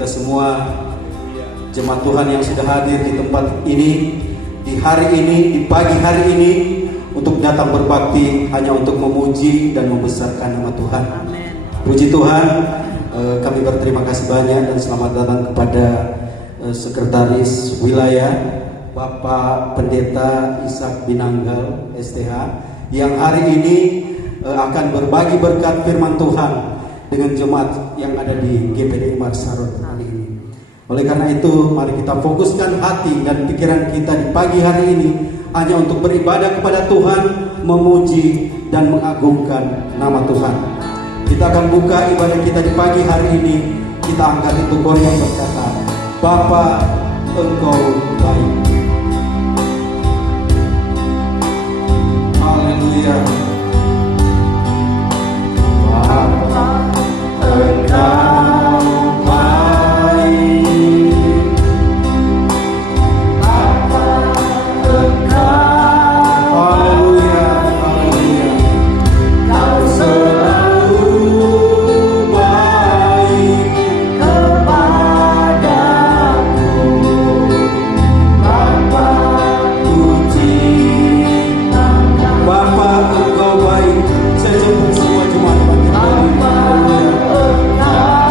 kita semua jemaat Tuhan yang sudah hadir di tempat ini, di hari ini, di pagi hari ini, untuk datang berbakti hanya untuk memuji dan membesarkan nama Tuhan. Amin. Puji Tuhan, kami berterima kasih banyak dan selamat datang kepada Sekretaris Wilayah Bapak Pendeta Ishak Binanggal STH yang hari ini akan berbagi berkat firman Tuhan dengan jemaat yang ada di GPD Marsaron hari ini. Oleh karena itu, mari kita fokuskan hati dan pikiran kita di pagi hari ini hanya untuk beribadah kepada Tuhan, memuji dan mengagungkan nama Tuhan. Kita akan buka ibadah kita di pagi hari ini. Kita angkat itu goyang berkata, Bapa, Engkau baik. Haleluya. Bapa, Engkau baik. Bapa, Engkau, haleluya, haleluya. Kau selalu baik kepadaku. Bapa, puji Bapa, Engkau baik. Saya jemput semua jemaat bangkit. Haleluya.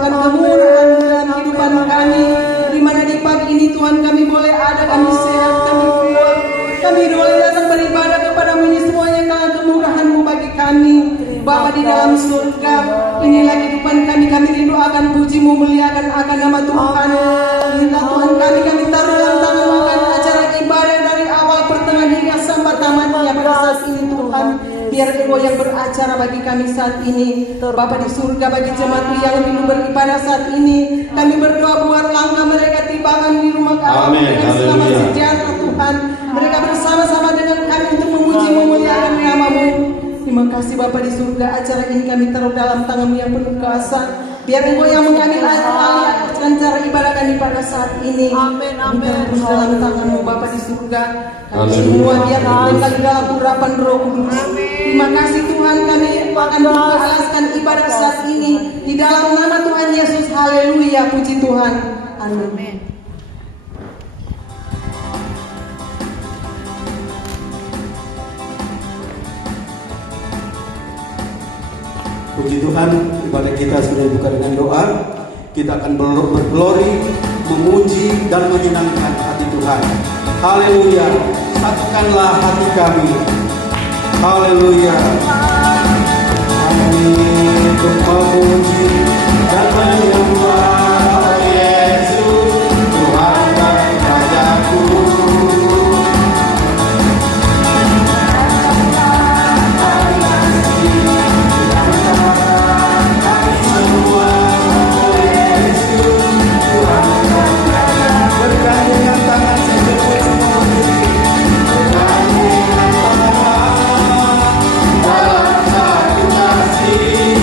akan kemurahan dalam kehidupan kami. Di mana di pagi ini Tuhan kami boleh ada, kami sehat, kami kuat. Kami boleh datang beribadah kepada-Mu ini semuanya karena kemurahan-Mu bagi kami. Bapa di dalam surga, inilah kehidupan kami. Kami rindu akan puji-Mu, muliakan akan nama Tuhan. Inilah Tuhan kami taruh dalam tangan-Mu akan acara ibadah dari awal pertengahan hingga sampai tamatnya pada saat ini Tuhan. Biar Engkau yang beracara bagi kami saat ini. Bapa di surga, bagi jemaat yang rindu beribadah saat ini, kami berdoa buat langkah mereka tibangan di rumah kami dengan selamat sejahtera Tuhan. Mereka bersama-sama dengan kami untuk memuji memuliakan nama-Mu. Terima kasih Bapa di surga, acara ini kami taruh dalam tangan-Mu yang penuh kuasa. Biar Engkau yang mengambil alih akan cara ibadah kami pada saat ini. Amin, amin. Terus dalam tangan-Mu Bapa di surga. Kami semua biar kami dalam urapan Roh Kudus. Terima kasih Tuhan, kami akan mengalaskan ibadah saat ini di dalam nama Tuhan Yesus. Haleluya, puji Tuhan. Amin. Puji Tuhan, ibadah kita sudah dibuka dengan doa. Kita akan berglori, memuji dan menyenangkan hati Tuhan. Haleluya, satukanlah hati kami. Haleluya. Amin. Untuk memuji dan menyembah Yesus, Tuhan dan Rajaku. Dalam satu kasih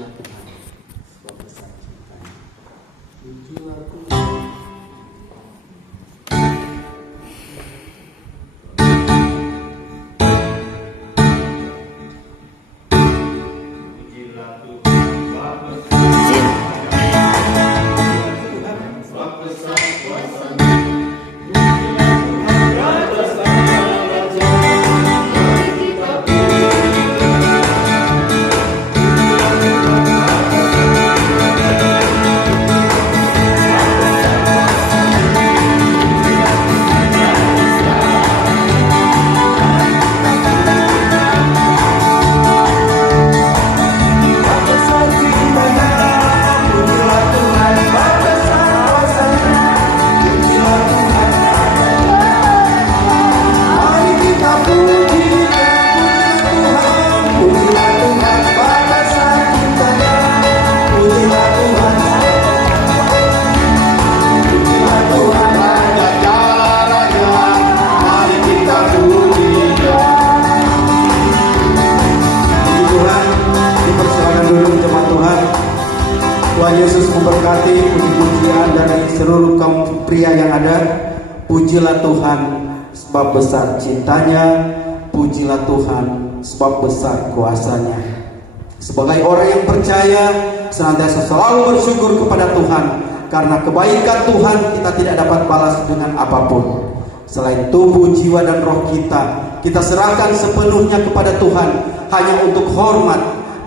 Pujilah Tuhan, sebab besar cintanya. Pujilah Tuhan. Tuhan Yesus memberkati puji-pujian dari seluruh kaum pria yang ada. Pujilah Tuhan sebab besar cintanya, pujilah Tuhan sebab besar kuasanya. Sebagai orang yang percaya, senantiasa selalu bersyukur kepada Tuhan, karena kebaikan Tuhan kita tidak dapat balas dengan apapun. Selain tubuh, jiwa, dan roh kita serahkan sepenuhnya kepada Tuhan, hanya untuk hormat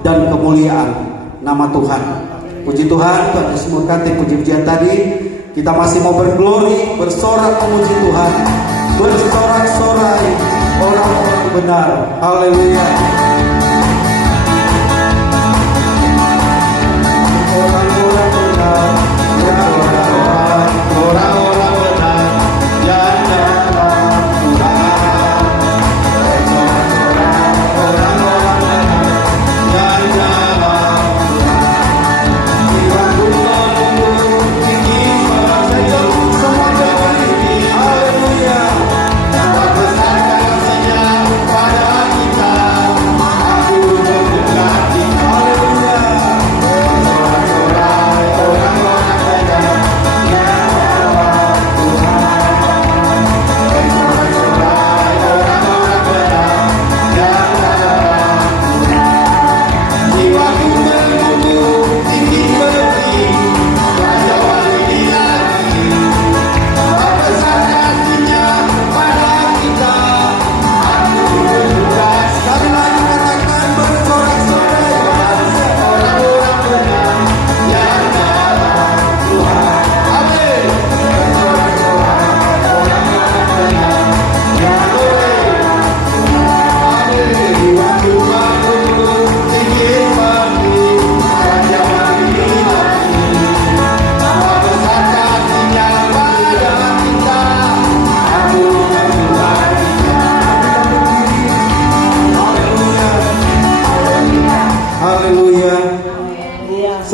dan kemuliaan nama Tuhan. Puji Tuhan, Tuhan Yesus memberkati puji-pujian tadi. Kita masih mau berglori, bersorak memuji Tuhan, bersorak-sorai orang-orang benar. Haleluya. Orang-orang benar, orang-orang benar, yang dalam Tuhan. Orang-orang benar, yang dalam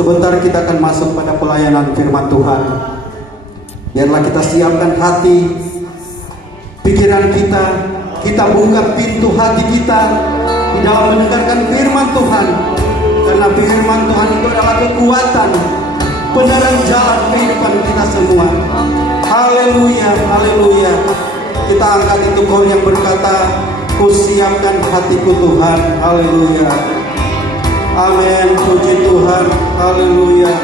sebentar kita akan masuk pada pelayanan firman Tuhan. Biarlah kita siapkan hati, pikiran kita buka pintu hati kita di dalam mendengarkan firman Tuhan. Karena firman Tuhan itu adalah kekuatan, penerang jalan kehidupan kita semua. Haleluya, haleluya. Kita angkat itu kor yang berkata, ku siapkan hatiku Tuhan. Haleluya. Amin, puji Tuhan. Haleluya.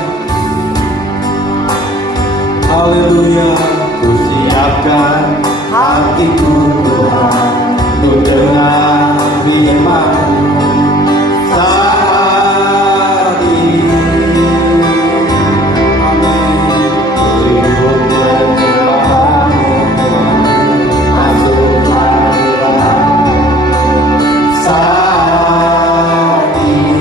Haleluya. Ku siapkan hatiku Tuhan untuk dengar firman-Mu saat ini. Amin. Rindu menyembah-Mu masuklah saat ini.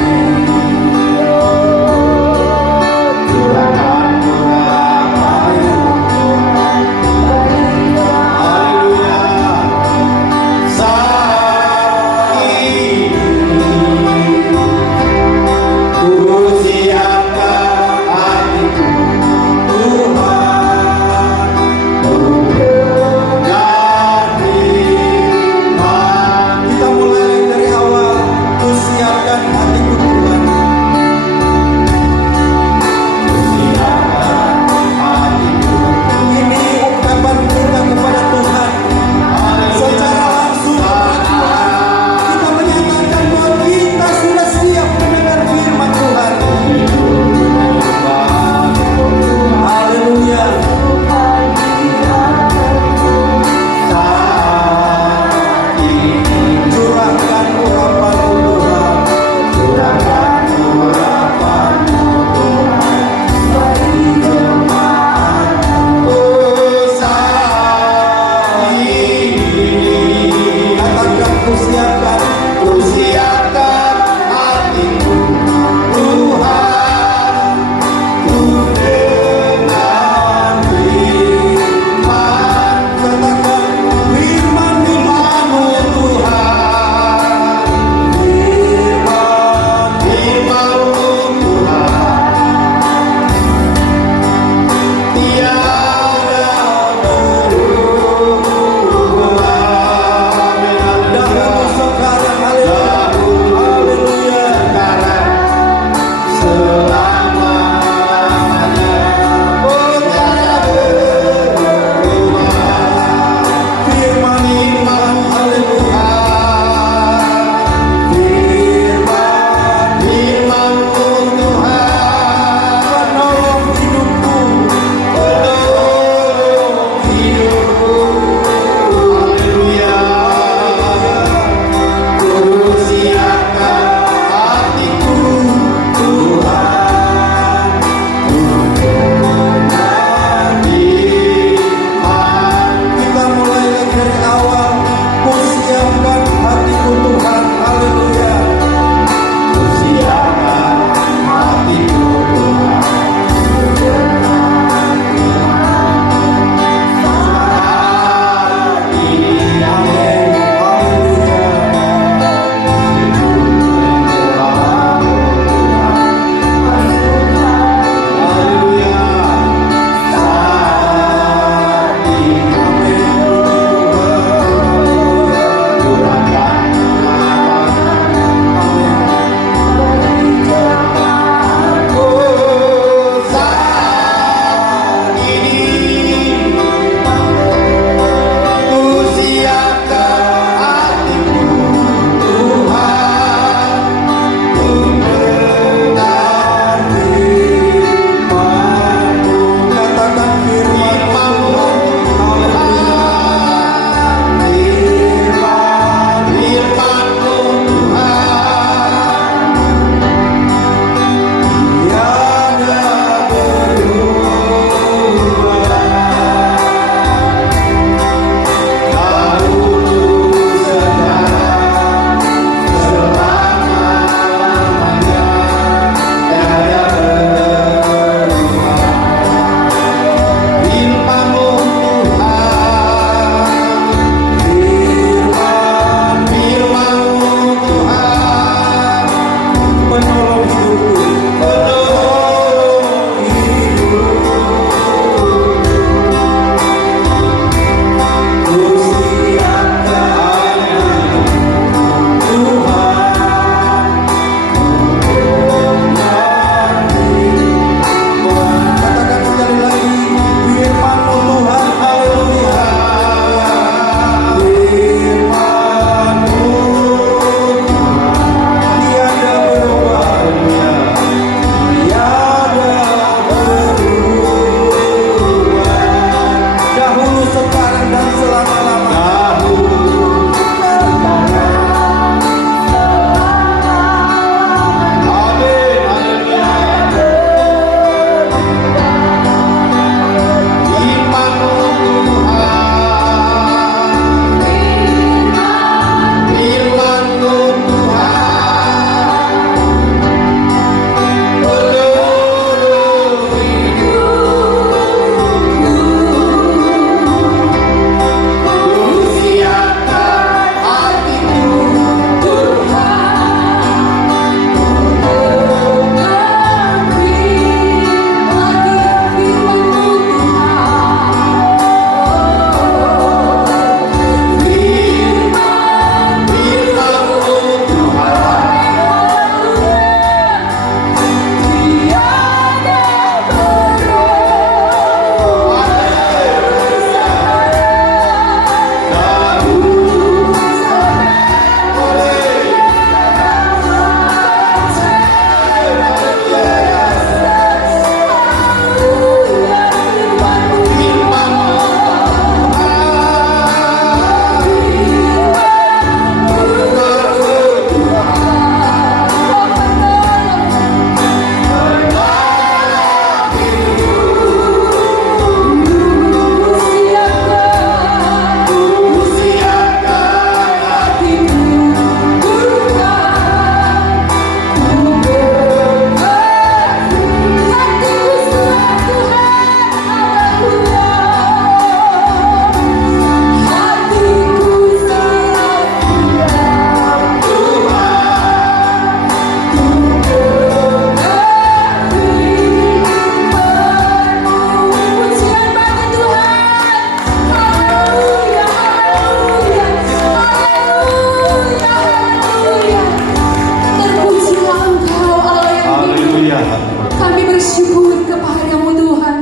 Kami bersyukur kepadamu Tuhan.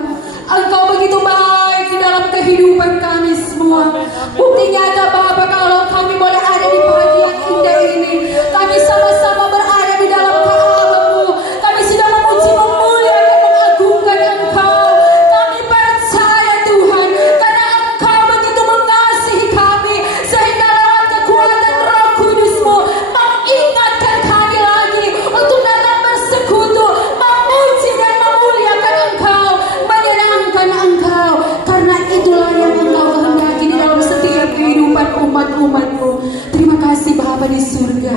Engkau begitu baik di dalam kehidupan kami semua. Bukti nyata Bapa, kalau kami boleh ada di pagi yang indah ini, kami sama-sama berada di dalam kealamu. Kami sudah memuji, memuliakan, mengagungkan Engkau. Kami percaya Tuhan, karena Engkau begitu mengasihi kami, sehingga lewat kekuatan Roh Kudus-Mu mengingatkan kami lagi untuk datang bersekutu, memuji dan memuliakan Engkau, menyenangkan Engkau. Karena itulah yang Engkau kehendaki di dalam setiap kehidupan umat-umat-Mu. Terima kasih Bapa di surga.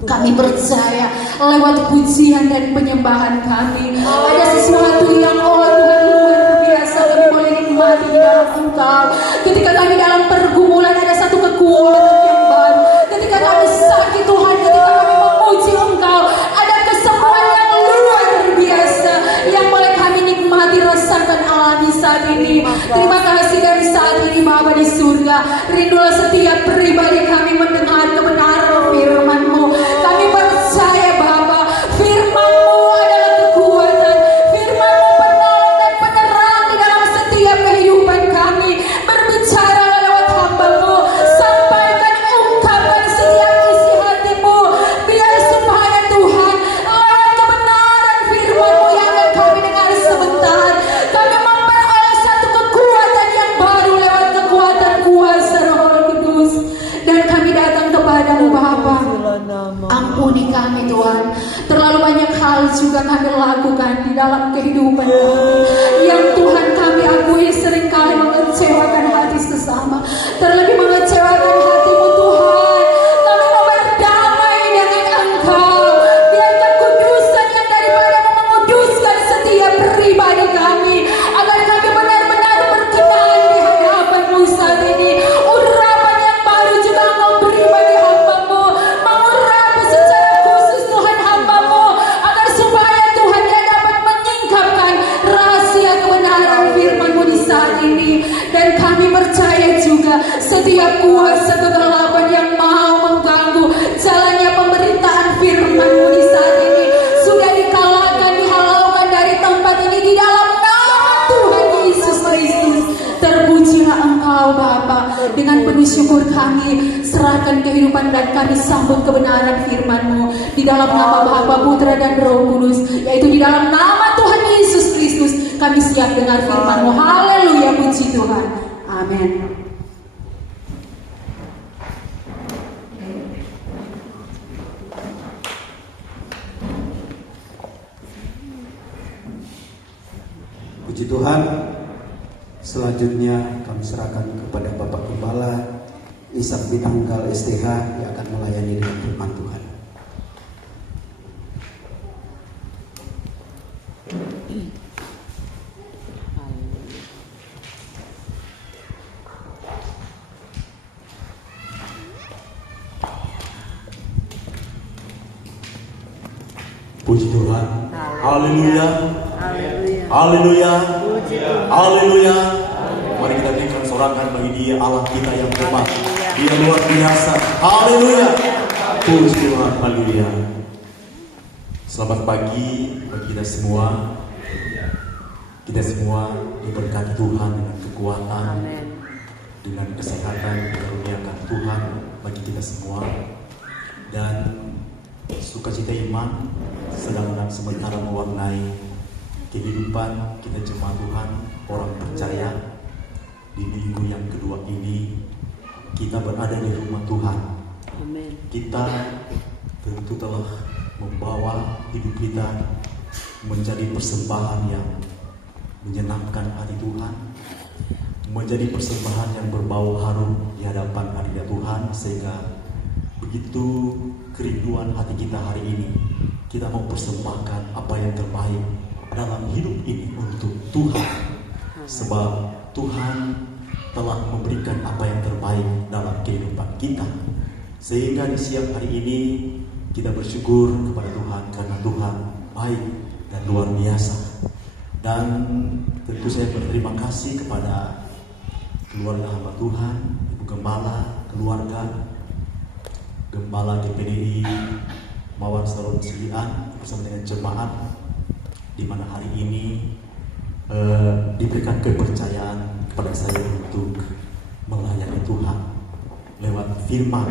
Kami percaya lewat pujian dan penyembahan kami ada sesuatu yang Tuhan luar biasa kami boleh nikmati di dalam Engkau. Ketika kami dalam pergumulan ada satu kekuatan yang baru. Ketika kami sakit Tuhan, ketika kami memuji Engkau, ada kesembuhan yang luar biasa yang boleh kami nikmati, rasakan, alami saat ini. Terima kasih dari saat ini Bapa di surga. Rindulah setiap pribadi kami mendengar kebenaran firman-Mu. Kami percaya Bapa, firman-Mu adalah kekuatan, firman-Mu penolong dan penerang di dalam setiap kehidupan kami. Berbicara lewat hamba-Mu, sampaikan, ungkapkan setiap isi hati-Mu, biar supaya Tuhan lewat kebenaran firman-Mu yang akan kami dengar sebentar, kami memperoleh satu kekuatan yang baru lewat kekuatan kuasa Roh Kudus. Dan kami datang kepadamu Bapa, ampuni kami Tuhan. Terlalu banyak hal juga kami lakukan di dalam kehidupan kami yang Tuhan kami akui seringkali mengecewakan hati sesama, terlebih mengecewakan hati-Mu Tuhan. Kami mau berdamai dengan Engkau. Biar kekudusan yang daripada-Mu menguduskan setiap pribadi kami, agar kami benar-benar berkenan di hadapan-Mu saat ini. Urapan yang baru juga Engkau beri bagi hamba-Mu, mengurapi secara khusus Tuhan hamba-Mu, agar supaya Tuhan dia dapat menyingkapkan rahasia kebenaran firman-Mu di saat ini. Dan kami percaya juga setiap kuasa kegelapan yang mau mengganggu jalannya pemberitaan firman-Mu di saat ini sudah dikalahkan, dihalaukan dari tempat ini di dalam nama Tuhan Yesus Kristus. Terpujilah Engkau Bapa. Dengan penuh syukur kami serahkan kehidupan dan kami sambut kebenaran firman-Mu di dalam nama Bapa, Putra dan Roh Kudus, yaitu di dalam nama Tuhan Yesus Kristus kami siap dengar firman-Mu. Haleluya, puji Tuhan. Amin. Puji Tuhan. Selanjutnya kami serahkan kepada Bapak Gembala Ishak Binanggal STH yang akan melayani dengan firman Tuhan. Puji Tuhan. Haleluya. Haleluya. Haleluya. Mari kita berikan sorakan bagi Dia, Allah kita yang hebat. Dia luar biasa. Haleluya. Puji Tuhan. Haleluya. Selamat pagi bagi kita semua. Kita semua diberkati Tuhan dengan kekuatan, dengan kesehatan dikaruniakan Tuhan bagi kita semua. Dan sukacita iman sedang sementara mewarnai kehidupan kita jemaat Tuhan, orang percaya. Di minggu yang kedua ini kita berada di rumah Tuhan. Kita tentu telah membawa hidup kita menjadi persembahan yang menyenangkan hati Tuhan, menjadi persembahan yang berbau harum di hadapan hadirat Tuhan, sehingga begitu kerinduan hati kita hari ini, kita mau persembahkan apa yang terbaik dalam hidup ini untuk Tuhan, sebab Tuhan telah memberikan apa yang terbaik dalam kehidupan kita. Sehingga di siang hari ini kita bersyukur kepada Tuhan karena Tuhan baik dan luar biasa. Dan tentu saya berterima kasih kepada keluarga hamba Tuhan, Ibu Gembala, keluarga Gembala GPDI Mawar Salon Silian bersama dengan jemaat di mana hari ini diberikan kepercayaan kepada saya untuk melayani Tuhan lewat firman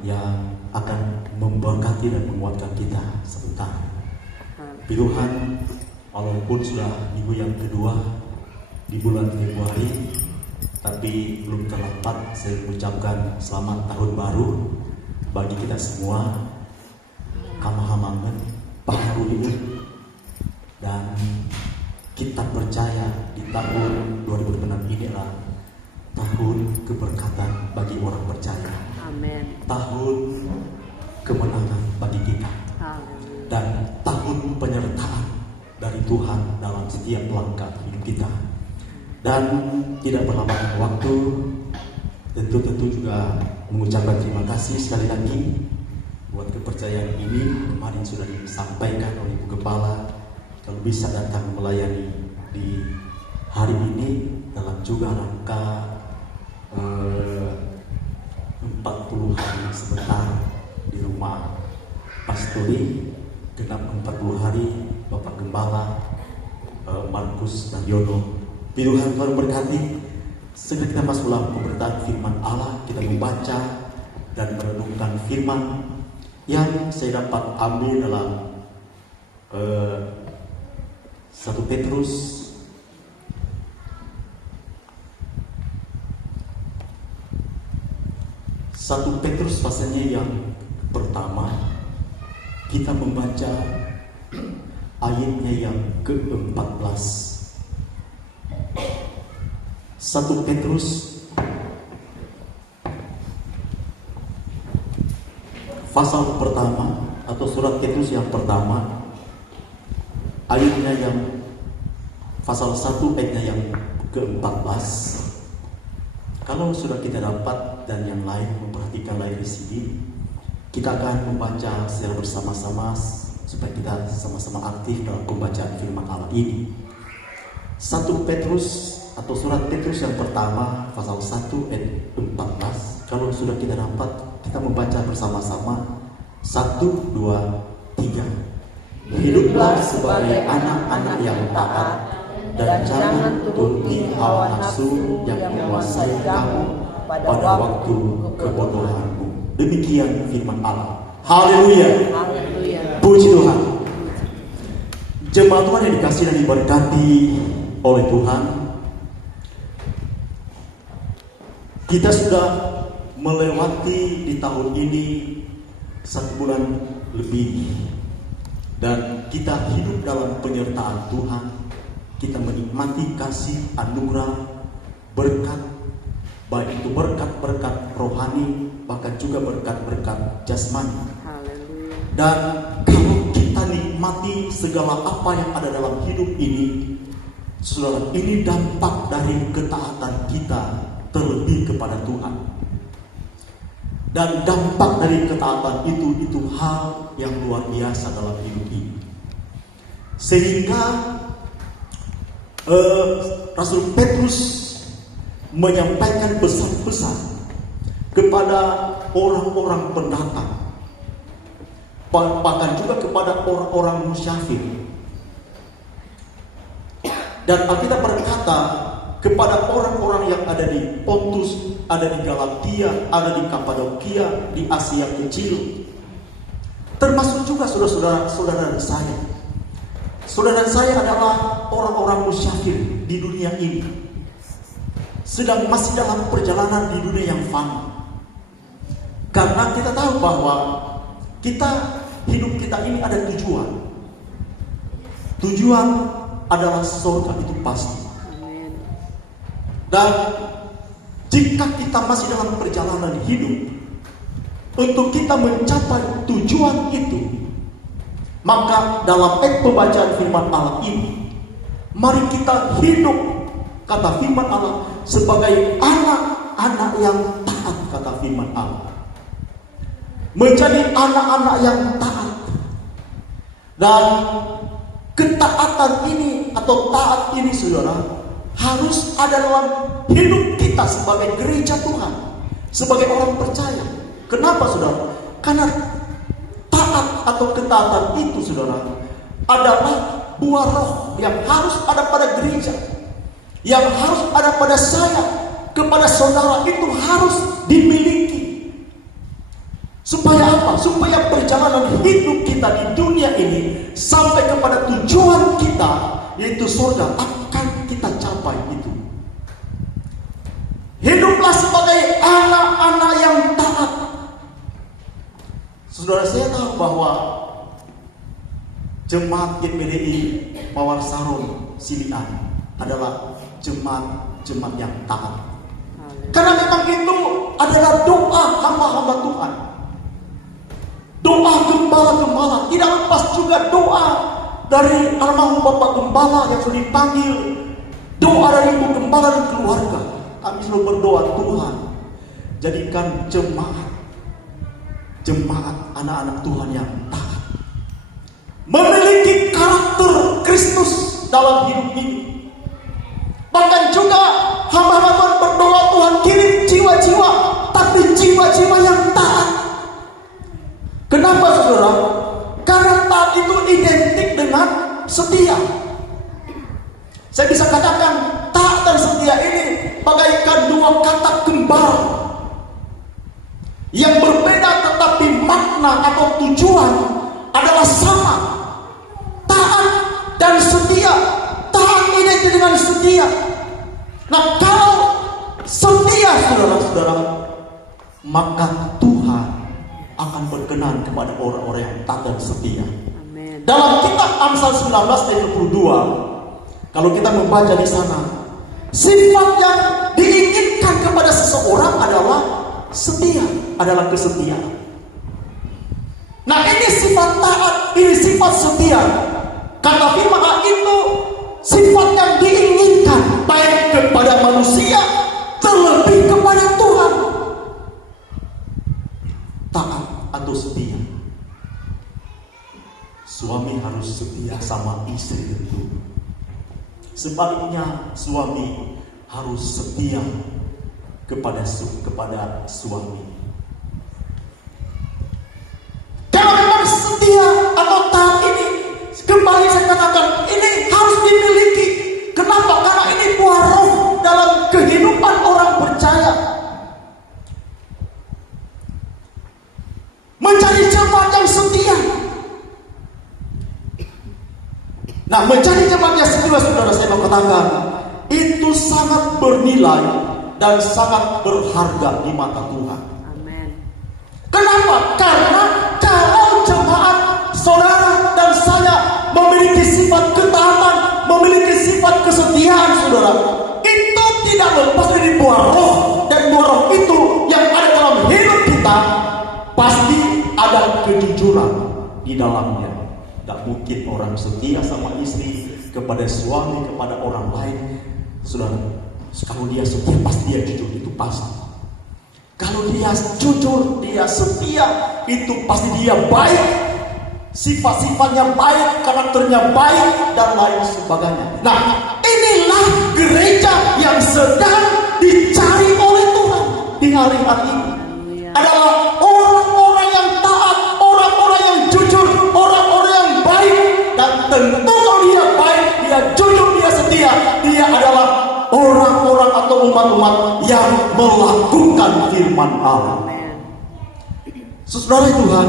yang akan memberkati dan menguatkan kita sebentar. Tuhan, walaupun sudah minggu yang kedua di bulan Februari, tapi belum terlambat saya mengucapkan selamat tahun baru bagi kita semua. Kamahamangan baru ini, dan kita percaya di tahun 2006 ini adalah tahun keberkatan bagi orang percaya. Amin. Tahun kemenangan bagi kita. Haleluya. Dan tahun penyertaan dari Tuhan dalam setiap langkah hidup kita. Dan tidak berlama-lama waktu, tentu juga mengucapkan terima kasih sekali lagi buat kepercayaan ini. Kemarin sudah disampaikan oleh Ibu Kepala kalau bisa datang melayani di hari ini dalam juga rangka 40 hari sebentar di rumah pastori, genap 40 hari Bapak Gembala Markus Daryono. Tuhan berkati. Segera kita masuk dalam pemberitaan firman Allah. Kita membaca dan merenungkan firman yang saya dapat ambil dalam 1 Petrus pasalnya yang pertama. Kita membaca ayatnya yang ke-14. 1 Petrus pasal pertama atau surat Petrus yang pertama, ayatnya yang pasal 1 ayatnya yang ke-14. Kalau sudah kita dapat dan yang lain memperhatikan lain di sini, kita akan membaca secara bersama-sama supaya kita sama-sama aktif dalam pembacaan firman Allah ini. 1 Petrus atau surat Petrus yang pertama pasal 1 ayat 14. Kalau sudah kita dapat, kita membaca bersama-sama. 1, 2, 3. Hiduplah sebagai anak-anak yang taat, dan jangan turuti hawa nafsu yang menguasai kamu pada waktu kebodohanmu. Demikian firman Allah. Haleluya. Haleluya. Puji Tuhan. Jemaat Tuhan yang dikasihi dan diberkati oleh Tuhan, kita sudah melewati di tahun ini 1 bulan lebih, dan kita hidup dalam penyertaan Tuhan. Kita menikmati kasih anugerah berkat, baik itu berkat-berkat rohani, bahkan juga berkat-berkat jasmani. Haleluya. Dan kalau kita nikmati segala apa yang ada dalam hidup ini, saudara, ini dampak dari ketaatan kita terlebih kepada Tuhan. Dan dampak dari ketaatan itu hal yang luar biasa dalam hidup ini. Sehingga Rasul Petrus menyampaikan pesan-pesan kepada orang-orang pendatang, bahkan juga kepada orang-orang musyafir. Dan Alkitab berkata kepada orang-orang yang ada di Pontus, ada di Galatia, ada di Kapadokia, di Asia Kecil, termasuk juga saudara-saudara saya. Saudara saya adalah orang-orang musyafir di dunia ini, sedang masih dalam perjalanan di dunia yang fana. Karena kita tahu bahwa hidup kita ini ada tujuan. Tujuan adalah surga, itu pasti. Amin. Dan jika kita masih dalam perjalanan hidup, untuk kita mencapai tujuan itu, maka dalam pembacaan firman Allah ini, mari kita hidup, kata firman Allah, sebagai anak-anak yang taat, kata firman Allah. Menjadi anak-anak yang taat. Dan ketaatan ini atau taat ini, saudara, harus ada dalam hidup kita sebagai gereja Tuhan, sebagai orang percaya. Kenapa, saudara? Karena taat atau ketaatan itu, saudara, adalah buah roh yang harus ada pada gereja, yang harus ada pada saya, kepada saudara, itu harus dimiliki. Supaya apa? Supaya perjalanan hidup kita di dunia ini sampai kepada tujuan kita, yaitu surga, akan kita capai itu. Hiduplah sebagai anak-anak yang taat. Saudara, saya tahu bahwa jemaat GPDI Pawarsaron Silian adalah jemaat yang taat. Karena memang itu adalah doa hamba-hamba Tuhan. Doa gembala-gembala, tidak lepas juga doa dari almarhum Bapak Gembala yang sudah dipanggil, doa dari Ibu Gembala dan keluarga. Kami selalu berdoa, Tuhan, jadikan jemaat anak-anak Tuhan yang taat, memiliki karakter Kristus dalam hidup ini. Bahkan juga hamba-hamba Tuhan berdoa, Tuhan kirim jiwa-jiwa, tapi jiwa-jiwa yang taat. Kenapa, saudara? Karena taat itu identik dengan setia. Saya bisa katakan taat dan setia ini bagaikan dua kata kembar yang berbeda, tetapi makna atau tujuan adalah sama. Taat dan setia. Taat identik dengan setia. Nah, kalau setia, saudara-saudara, maka Tuhan akan berkenan kepada orang-orang yang taat dan setia. Amen. Dalam kitab Amsal 19 ayat 22, kalau kita membaca di sana, sifat yang diinginkan kepada seseorang adalah setia, adalah kesetiaan. Nah, ini sifat taat, ini sifat setia. Kata firman itu sifat yang diinginkan baik kepada manusia, terlebih kepada Tuhan. Taat atau setia. Suami harus setia sama istri tentu. Sebaliknya suami harus setia kepada suami. Kalau memang setia atau taat ini, kembali saya katakan, ini harus dimiliki. Kenapa? Karena ini buah roh dalam kehidupan orang percaya. Menjadi jemaat yang setia. Nah, menjadi jemaat yang setia, saudara, saya mau katakan, itu sangat bernilai dan sangat berharga di mata Tuhan. Amen. Kenapa? Karena kalau jemaat saudara dan saya memiliki sifat ketaatan, memiliki sifat kesetiaan, saudara, itu tidak lepas dari buah roh, dan buah roh itu yang ada dalam hidup kita pasti ada kejujuran di dalamnya. Tidak mungkin orang setia sama istri, kepada suami, kepada orang lain, saudara. Kalau dia setia, pasti dia jujur, itu pasti. Kalau dia jujur, dia setia, itu pasti dia baik, sifat-sifatnya baik, karakternya baik, dan lain sebagainya. Nah, inilah gereja yang sedang dicari oleh Tuhan di hari-hari ini. Adalah orang-orang yang taat, orang-orang yang jujur, orang-orang yang baik. Dan tentu kalau dia baik, dia jujur, dia setia, dia adalah orang-orang atau umat-umat yang melakukan firman Allah. Saudara Tuhan,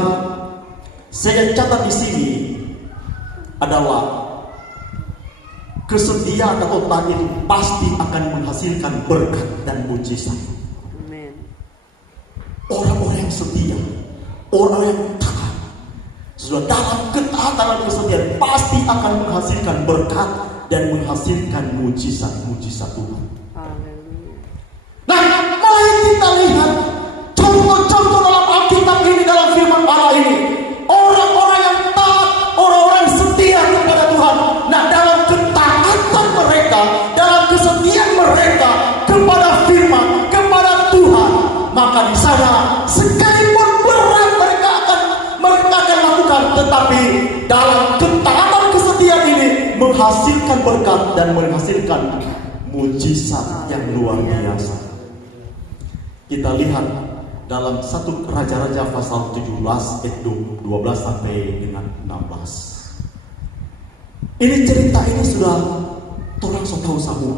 saya catat di sini adalah kesetiaan atau taat itu pasti akan menghasilkan berkat dan mujizat. Amen. Orang-orang yang setia, orang yang taat, sudah dalam ketaatan dan kesetiaan pasti akan menghasilkan berkat dan menghasilkan mujizat-mujizat Tuhan. Haleluya. Nah, mari kita lihat contoh-contoh dalam Alkitab ini, dalam firman Allah ini. Orang-orang yang taat, orang-orang yang setia kepada Tuhan. Nah, dalam ketaatan mereka, dalam kesetiaan mereka kepada firman, kepada Tuhan, maka di sana sekalipun berat mereka akan lakukan, tetapi dalam ketaatan kesetiaan ini menghasilkan berkat dan menghasilkan mujizat yang luar biasa. Kita lihat dalam 1 Raja-Raja pasal 17 ayat 12 sampai dengan 16. Ini cerita ini sudah orang so tahu semua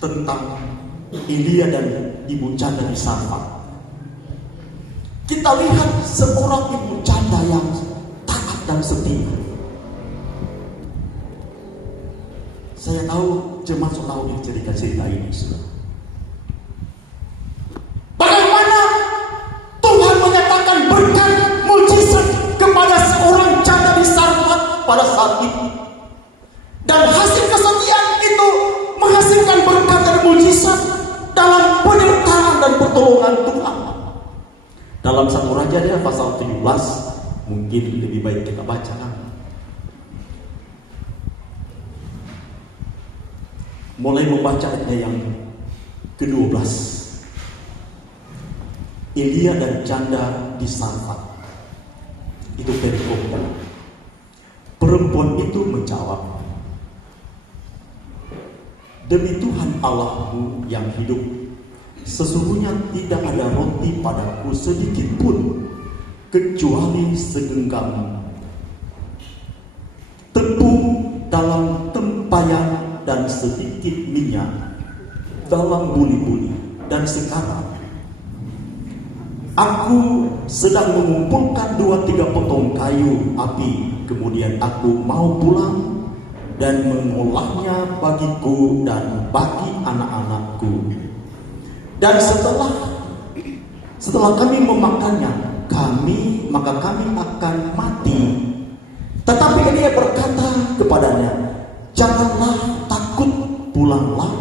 tentang Elia dan ibu janda di Sarfat. Kita lihat seorang ibu janda yang taat dan setia. Saya tahu jemaat so tahu ini cerita ini. Bagaimana Tuhan menyatakan berkat mujizat kepada seorang janda di Sarfat pada saat itu. Dan hasil kesetiaan itu menghasilkan berkat dan mujizat dalam penyertaan dan pertolongan Tuhan. Dalam 1 Raja dia pasal 17, mungkin lebih baik kita baca kan. Mulai membaca ayatnya yang ke-12. Elia dan janda di Sarfat. Itu perempuan. Perempuan itu menjawab, demi Tuhan Allahmu yang hidup, sesungguhnya tidak ada roti padaku sedikit pun, kecuali segenggam tepung dalam tempayan dan sedikit minyak dalam buli-buli. Dan sekarang aku sedang mengumpulkan 2-3 potong kayu api. Kemudian aku mau pulang dan mengolahnya bagiku dan bagi anak-anakku. Dan setelah kami memakannya, maka kami akan mati. Tetapi dia berkata kepadanya, janganlah takut, pulanglah,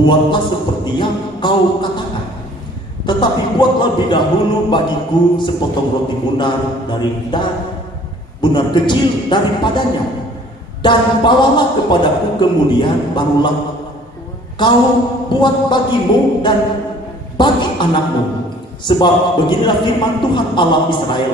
buatlah seperti yang kau katakan. Tetapi buatlah lebih dahulu bagiku sepotong roti bunar kecil daripadanya, dan bawalah kepadaku, kemudian barulah kau buat bagimu dan bagi anakmu. Sebab beginilah firman Tuhan Allah Israel,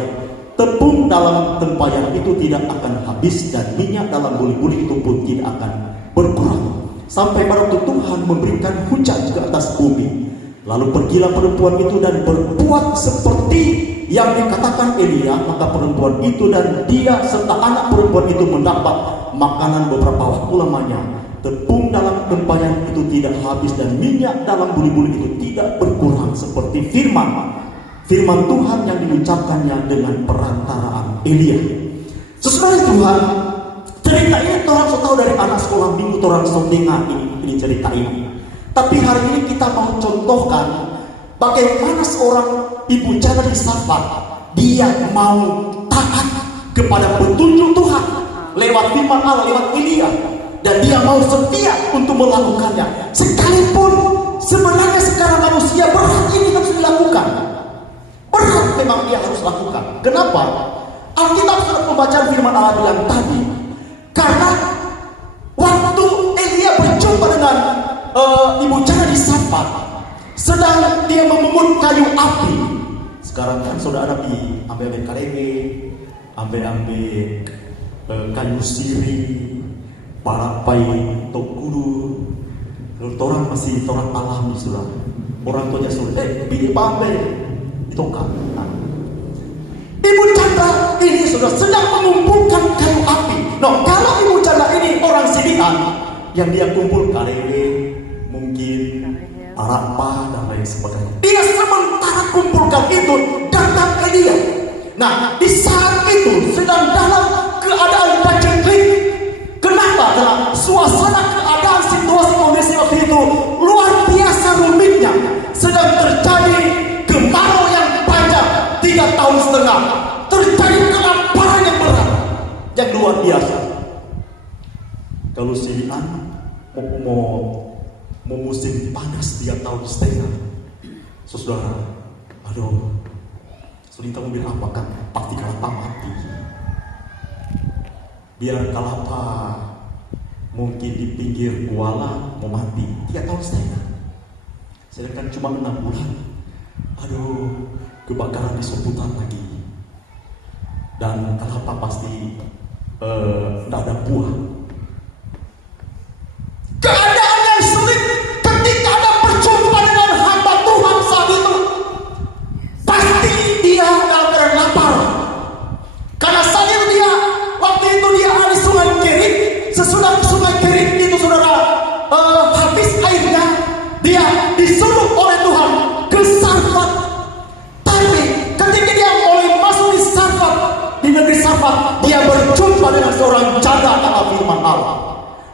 tepung dalam tempayan itu tidak akan habis, dan minyak dalam buli-buli itu pun tidak akan berkurang, sampai pada waktu Tuhan memberikan hujan ke atas bumi. Lalu pergilah perempuan itu dan berbuat seperti yang dikatakan Elia. Maka perempuan itu dan dia serta anak perempuan itu mendapat makanan beberapa waktu lamanya. Tepung dalam tempayan itu tidak habis, dan minyak dalam buli-buli itu tidak berkurang, seperti firman Tuhan yang diucapkannya dengan perantaraan Elia. Sesuai Tuhan, cerita ini orang tahu dari anak sekolah minggu, orang dengar ini cerita ini. Tapi hari ini kita mau contohkan bagaimana seorang ibu janda di Sarfat, dia mau taat kepada petunjuk Tuhan lewat firman Allah, lewat Elia, dan dia mau setia untuk melakukannya. Sekalipun sebenarnya sekarang manusia berat ini harus dilakukan. Berat memang dia harus lakukan. Kenapa? Alkitab sudah membaca firman Allah bilang tadi, karena waktu Elia berjumpa dengan ibu janda di Sarfat, sedang dia memungut kayu api. Sekarang kan sudah ada di ambil karebe, ambil kayu sirih, parapai, tokuru. Orang masih orang alami sudah. Orang tuanya sudah, bini pambe, itu kan. Ibu janda ini sudah sedang mengumpulkan kayu api. Nah, kalau ibu janda ini orang sinian, yang dia kumpul karebe, mungkin arapa dan lain sebagainya. Dia sementara kumpulkan itu, datang ke dia. Nah, di saat itu sedang dalam keadaan paceklik. Kenapa? Karena suasana keadaan situasi kondisi waktu itu luar biasa rumitnya. Sedang terjadi kemarau yang panjang 3,5 tahun. Terjadi kelaparan yang berat, yang luar biasa. Kalau si mau musim panas 3,5 tahun, saudara, aduh, sudah mobil apa kan? Pasti kelapa mati. Biar kelapa mungkin di pinggir kuala mau mati 3,5 tahun. Sedangkan cuma 6 bulan, aduh, kebakaran di seputar lagi. Dan kelapa pasti tidak ada buah. Keadaan yang sulit ketika ada perjumpaan dengan hamba Tuhan saat itu, pasti dia dalam keadaan lapar. Karena saat itu dia waktu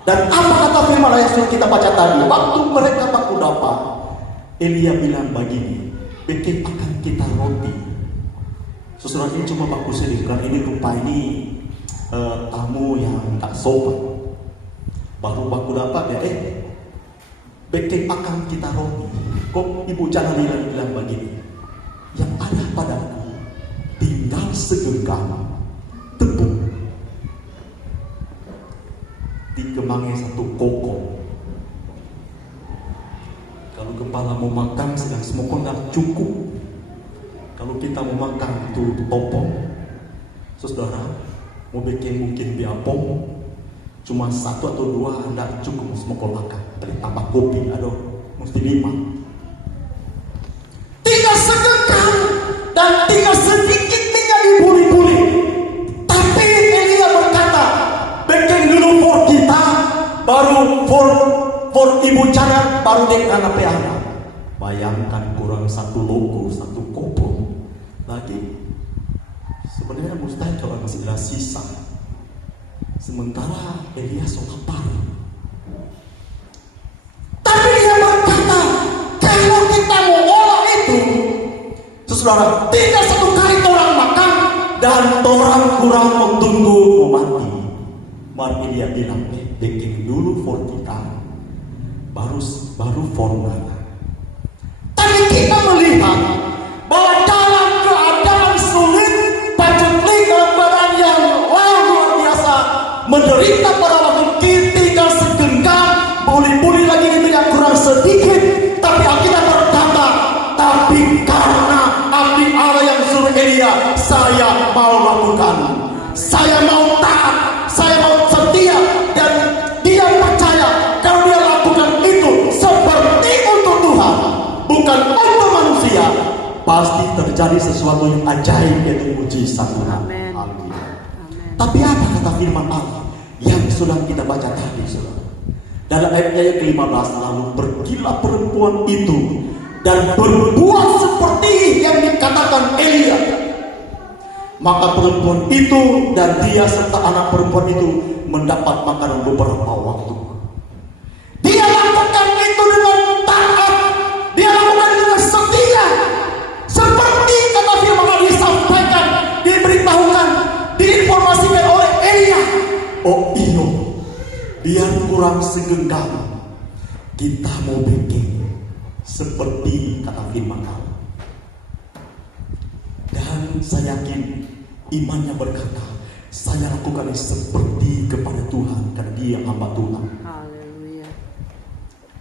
Dan apa kata firman yang sudah kita baca tadi? Waktu mereka baku dapat, Elia bilang begini, bikin akan kita roti. Saudara, ini cuma baku sedih, karena ini rupa ini tamu yang tak sopan. Baru baku dapat ya, bikin akan kita roti. Kok ibu jangan bilang begini, yang ada padaku tinggal segenggam tepung, dikemangnya satu koko. Kalau kepala mau makan sedang semua tidak cukup. Kalau kita mau makan itu topong. Saudara, mau bikin mungkin biapong, cuma satu atau dua tidak cukup semua makan. Tapi tambah kopi, aduh, mesti 5. Tinggal segenggam dan tinggal sedikit minyak dibuli-buli. Tapi Elia berkata, bikin dulu for kita, baru for ibu canan, baru dia anak piana. Bayangkan kurang 1 loko, 1 kopo lagi. Sebenarnya mustahil kalau masih ada sisa. Sementara Elia lapar. Tapi dia berkata, kalau kita mau olah itu, saudara, tinggal 1 kali orang makan dan orang kurang menunggu mau mati. Mari dia bilang, bikin dulu for kita, baru for mana. Tapi kita melihat bahwa dalam keadaan sulit, pacutli dalam keadaan yang luar biasa, menderita pada waktu tinggal segenggam, buli-buli lagi itu yang kurang sedikit. Tapi Alkitab berkata, tapi karena abdi Allah yang suruh Elia, saya mau lakukan, saya mau taat, saya mau setia, dan dia percaya kalau dia lakukan itu seperti untuk Tuhan, bukan untuk manusia, pasti terjadi sesuatu yang ajaib, yaitu mujizat Tuhan. Amin. Haleluya. Amin. Tapi apa kata firman Allah yang sudah kita baca tadi, saudara? Dalam ayat yang ke-15, lalu pergilah perempuan itu dan berbuat seperti yang dikatakan Elia. Maka perempuan itu dan dia serta anak perempuan itu mendapat makanan beberapa waktu. Dia lakukan itu dengan taat, dia lakukan dengan setia, seperti kata firman Allah disampaikan, diberitahukan, diinformasikan oleh Elia. Oh iyo, biar kurang segenggam, kita mau bikin seperti kata firman Allah. Dan saya yakin imannya berkata, saya lakukan seperti kepada Tuhan, karena dia hamba Tuhan. Haleluya.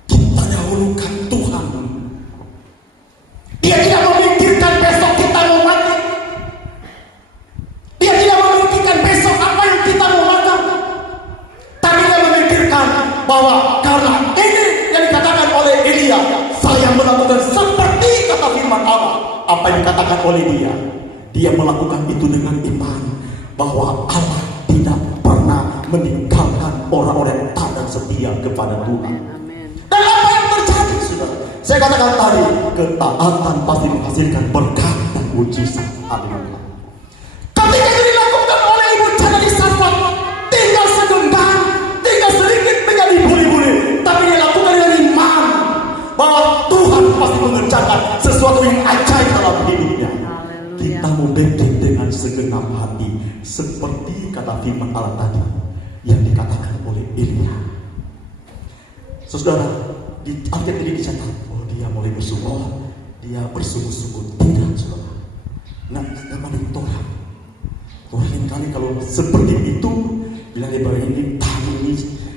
Kita dahulukan Tuhan. Dia tidak memikirkan besok kita mau mati. Dia tidak memikirkan besok apa yang kita mau makan. Tapi dia memikirkan bahwa karena ini yang dikatakan oleh Elia, saya melakukan seperti kata firman Allah. Apa yang dikatakan oleh dia, dia melakukan itu dengan iman bahwa Allah tidak pernah meninggalkan orang-orang yang taat dan setia kepada Tuhan. Amin. Dan apa yang terjadi, saudara? Saya katakan tadi, ketaatan pasti menghasilkan berkat dan mujizat. Haleluya. Ketika itu dilakukan oleh ibu Cana di Sarfat, tinggal segenggam, tinggal sedikit menjadi buli-buli, tapi dia lakukan dengan iman bahwa Tuhan pasti mengerjakan sesuatu yang ajaib dalam hidupnya. Haleluya. Kita mau bikin dengan segenap hati, seperti kata firman Allah tadi yang dikatakan oleh Elia. Saudara, di Alkitab ini dicatat, oh dia mulai bersyukur, dia bersungguh-sungguh. Tidak, saudara. Nah, namanya Tuhan. Tuhan yang kali kalau seperti itu, bilang dia ini tahu ini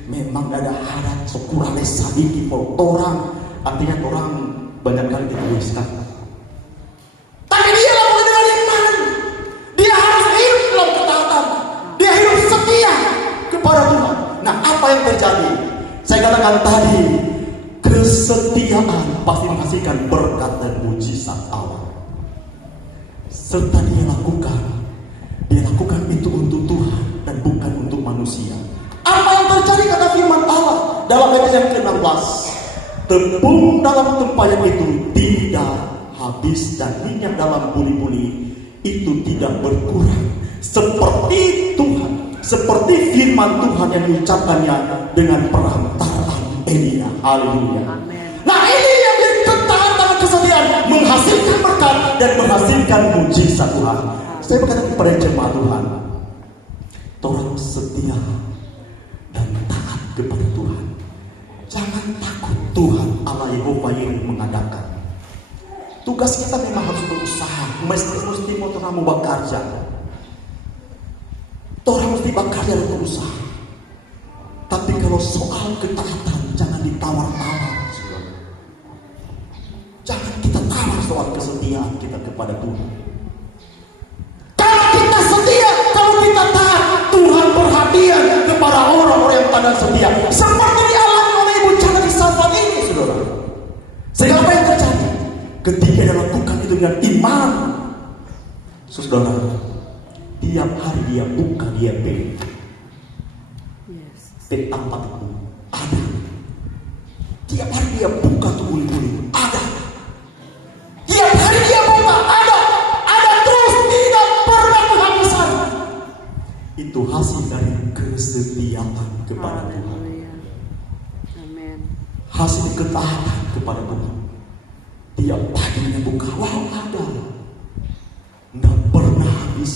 memang ada harap syukur sadiki for orang. Artinya orang banyak kali dituliskan. Tapi dia lakukan dengan iman. Dia harus hidup dalam ketaatan. Dia hidup setia kepada Tuhan. Nah, apa yang terjadi? Saya katakan tadi, kesetiaan pasti menghasilkan berkat dan mujizat Allah. Serta dia lakukan itu untuk Tuhan dan bukan untuk manusia. Apa yang terjadi kata firman Allah dalam ayat yang ke-16? Tepung dalam tempayan itu tidak habis dan minyak dalam buli-buli itu tidak berkurang. Seperti Tuhan, seperti firman Tuhan yang diucapkannya dengan perantaraan Elia. Haleluya. Amin. Nah, ini yang menjadi ketaatan dan kesetiaan, menghasilkan berkat dan menghasilkan mujizat Tuhan. Saya berkata kepada jemaat Tuhan, orang setia dan taat kepada Tuhan. Jangan takut Tuhan Allah Yehova yang mengadakan. Tugas kita memang harus berusaha. Mesti mau orang mau bekerja. Orang mesti bekerja dan berusaha. Tapi kalau soal ketaatan jangan ditawar-tawar. Jangan kita tawar soal kesetiaan kita kepada Tuhan. Kalau kita setia, kalau kita taat, Tuhan perhatian kepada orang-orang yang tanda setia. Seperti dialami oleh Ibu Cana di saat ini, saudara. Sehingga apa yang terjadi? Ketika dia lakukan itu dengan iman, saudara, tiap hari dia buka, dia beli. Tempat itu ada. Tiap hari dia buka tuh uli-uli, ada. Tiap hari dia buka, ada terus, tidak pernah kehabisan. Itu hasil dari kesetiaan kepada Tuhan. Amin. Hasil ketaatan kepada Tuhan. Tiap pagi dia buka, wow, ada. Nggak pernah habis.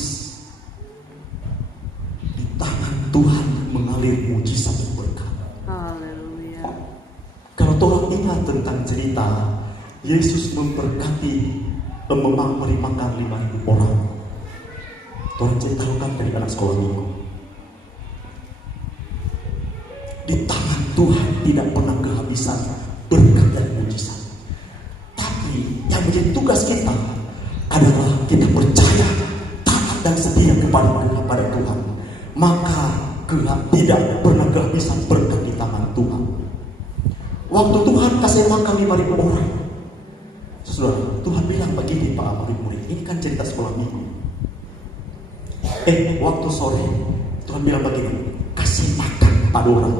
Di tangan Tuhan mengalir mujizat dan berkat. Haleluya. Kalau orang ingat tentang cerita Yesus memberkati memberi makan 5.000 orang. Orang ceritakan dari anak sekolah minggu. Di tangan Tuhan tidak pernah kehabisan berkat dan mujizat. Tapi yang menjadi tugas kita adalah kita percaya, taat dan setia kepada Tuhan. Maka tidak pernah kehabisan berkat di tangan Tuhan. Waktu Tuhan kasih makan 5.000 orang, saudara, Tuhan bilang begini Pak murid-murid, ini kan cerita sekolah minggu. Waktu sore Tuhan bilang begini, kasih makan pada orang.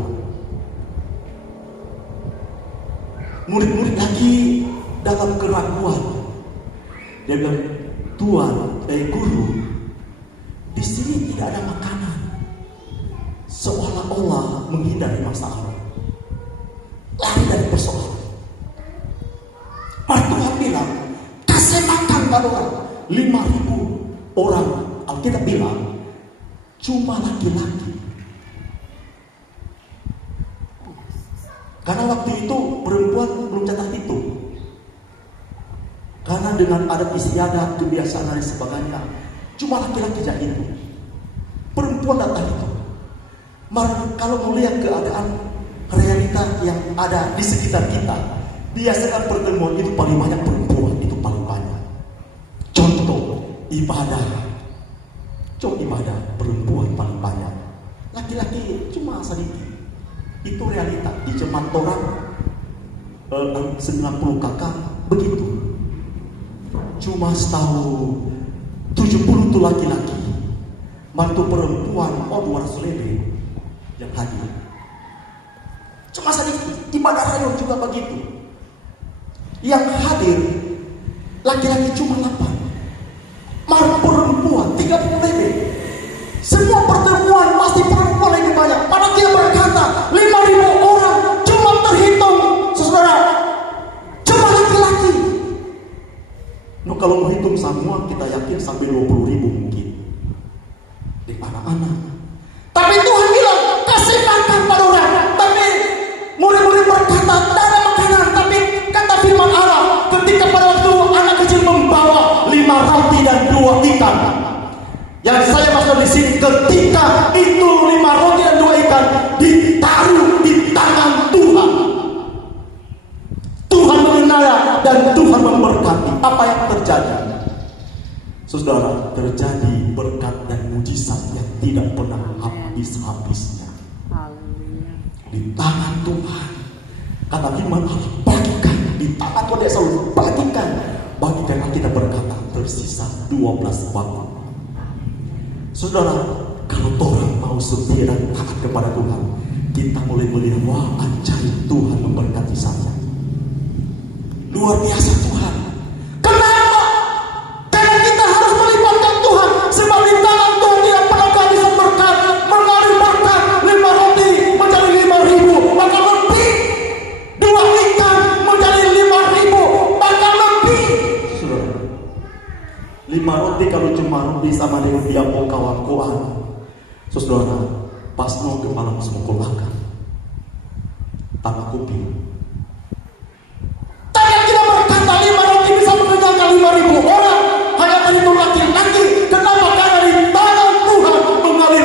Murid-murid lagi dalam keraguan. Dia bilang, Tuhan, guru, di sini tidak ada makanan. Seolah-olah menghindari masalah, lari dari persoalan. Maka Tuhan bilang, kasih makan pada orang. 5.000 orang. Alkitab bilang, cuma laki-laki. Karena waktu itu perempuan belum catat itu. Karena dengan adat istiadat, kebiasaan dan sebagainya, cuma laki-laki saja itu. Perempuan datang itu. Maka kalau melihat keadaan realita yang ada di sekitar kita, biasanya pertemuan itu paling banyak perempuan, itu paling banyak. Contoh ibadah, perempuan paling banyak, laki-laki cuma sedikit. Itu realita di jemaat orang 90 kakak begitu. Cuma setahu 70 itu laki-laki, mantu perempuan 200 lebih yang hadir. Cuma sedikit. Ibadah rayon juga begitu. Yang hadir laki-laki cuma 8, mantu perempuan 30 lebih. Semua pertemuan pasti perempuan lebih banyak. Padahal dia berkata 5.000 orang cuma terhitung, saudara, cuma laki-laki. Kalau menghitung semua kita yakin sampai 20.000 mungkin di anak-anak. Tapi Tuhan bilang kasih makan pada orang. Tapi murid-murid berkata tidak ada makanan. Tapi kata firman Allah, ketika pada waktu anak kecil membawa 5 roti dan 2 ikan. Yang saya maksud di sini, ketika itu 5 roti dan 2 ikan ditaruh di tangan Tuhan. Tuhan mengenal dan Tuhan memberkati. Apa yang terjadi? Saudara, terjadi berkat dan mujizat yang tidak pernah habis-habisnya. Di tangan Tuhan. Kata firman Allah, bagikan. Di tangan Tuhan dia selalu bagikan. Bagikan, kita berkata tersisa 12 batu. Saudara, kalau orang mau setia dan taat kepada Tuhan, kita mulai melihat, wah, ajaib Tuhan memberkati saya. Luar biasa Tuhan. Kenapa? Karena kita harus melibatkan Tuhan. Sebab di tangan Tuhan tidak pernah kehabisan berkat. harus pukul akal tanpa kuping. Tapi yang kita berkata 5 roti bisa mengenyangkan 5.000 orang, hanya terhitung laki-laki. Kenapa? Karena di tangan Tuhan mengalir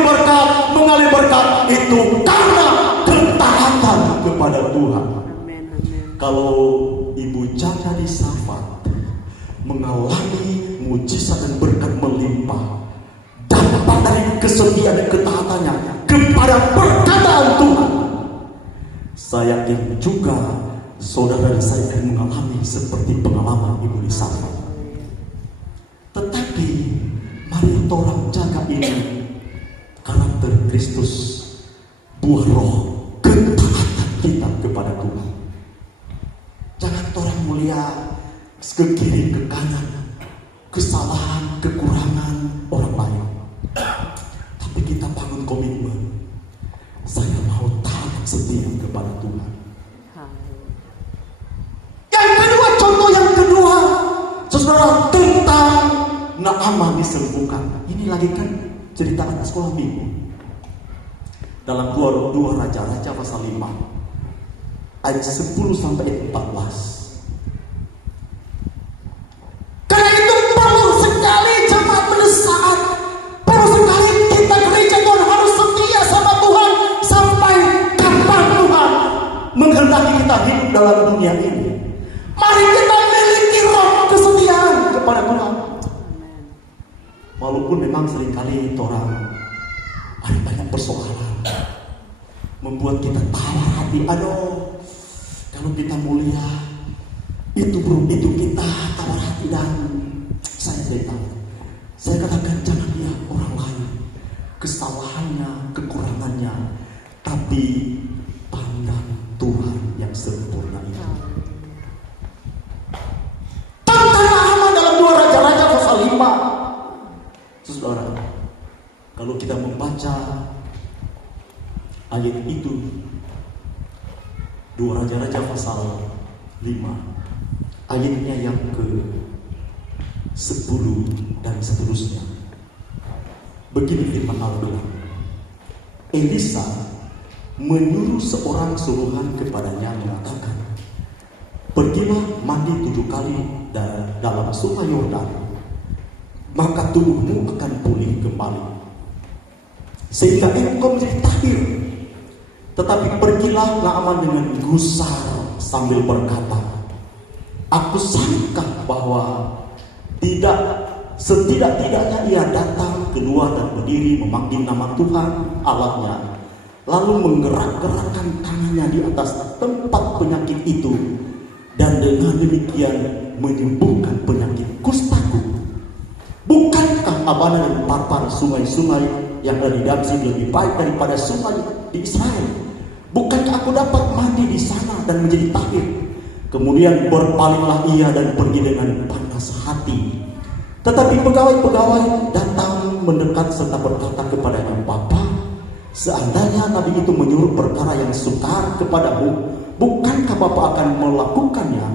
berkat itu karena ketaatan kepada Tuhan. Amin. Amin. Kalau Ibu Jaka di Safat mengalami mujizat dan berkat melimpah, dampak dari kesetiaan dan ketaatannya kepada perkataan Tuhan, saya yakin juga saudara dan saya akan mengalami seperti pengalaman Ibu di Safat. Tetapi mari orang jaga ini karakter Kristus, buah roh, ketaatan kita kepada Tuhan. Jangan orang melihat ke kiri ke kanan kesalahan, kekurangan orang lain, tapi kita bangun komitmen, saya mau taat setia kepada Tuhan. Yang kedua, contoh yang kedua, saudara, tentang Naaman disembuhkan. Ini lagi kan cerita anak sekolah minggu dalam 2 Raja-Raja pasal 5 ayat 10 sampai 14. Karena itu perlu sekali jemaat mendesak, perlu sekali kita gereja Tuhan harus setia sama Tuhan sampai kapan Tuhan menghendaki kita hidup dalam dunia ini. Mari kita miliki roh kesetiaan kepada Tuhan. Walaupun memang seringkali orang ada banyak persoalan membuat kita tawar hati. Aduh, kalau kita mulia itu bro, itu kita tawar hati. Dan saya tahu, saya katakan jangan lihat orang lain kesalahannya, kekurangannya, tapi pandang Tuhan yang sempurna itu. Tentang Naaman dalam 2 Raja-Raja pasal 5. Saudara, kalau kita membaca ayat itu 2 Raja-Raja pasal 5 ayatnya yang ke-10 dan seterusnya, begini firman Allah bilang, Elisa menyuruh seorang suruhan kepadanya mengatakan, pergilah mandi 7 kali dalam sungai Yordan, maka tubuhmu akan pulih kembali, sehingga engkau menjadi tahir. Tetapi pergilah Naaman dengan gusar sambil berkata, aku sangka bahwa setidak-tidaknya ia datang keluar dan berdiri memanggil nama Tuhan Allahnya, lalu menggerak-gerakkan tangannya di atas tempat penyakit itu, dan dengan demikian menyembuhkan penyakit kustaku. Bukankah Abana dan Parpan, sungai-sungai yang ada di Damsyik, lebih baik daripada sungai di Israel? Bukankah aku dapat mandi di sana dan menjadi tahir? Kemudian berpalinglah ia dan pergi dengan panas hati. Tetapi pegawai-pegawai datang mendekat serta berkata kepadanya, Bapa, seandainya Nabi itu menyuruh perkara yang sukar kepadamu, bukankah Bapa akan melakukannya?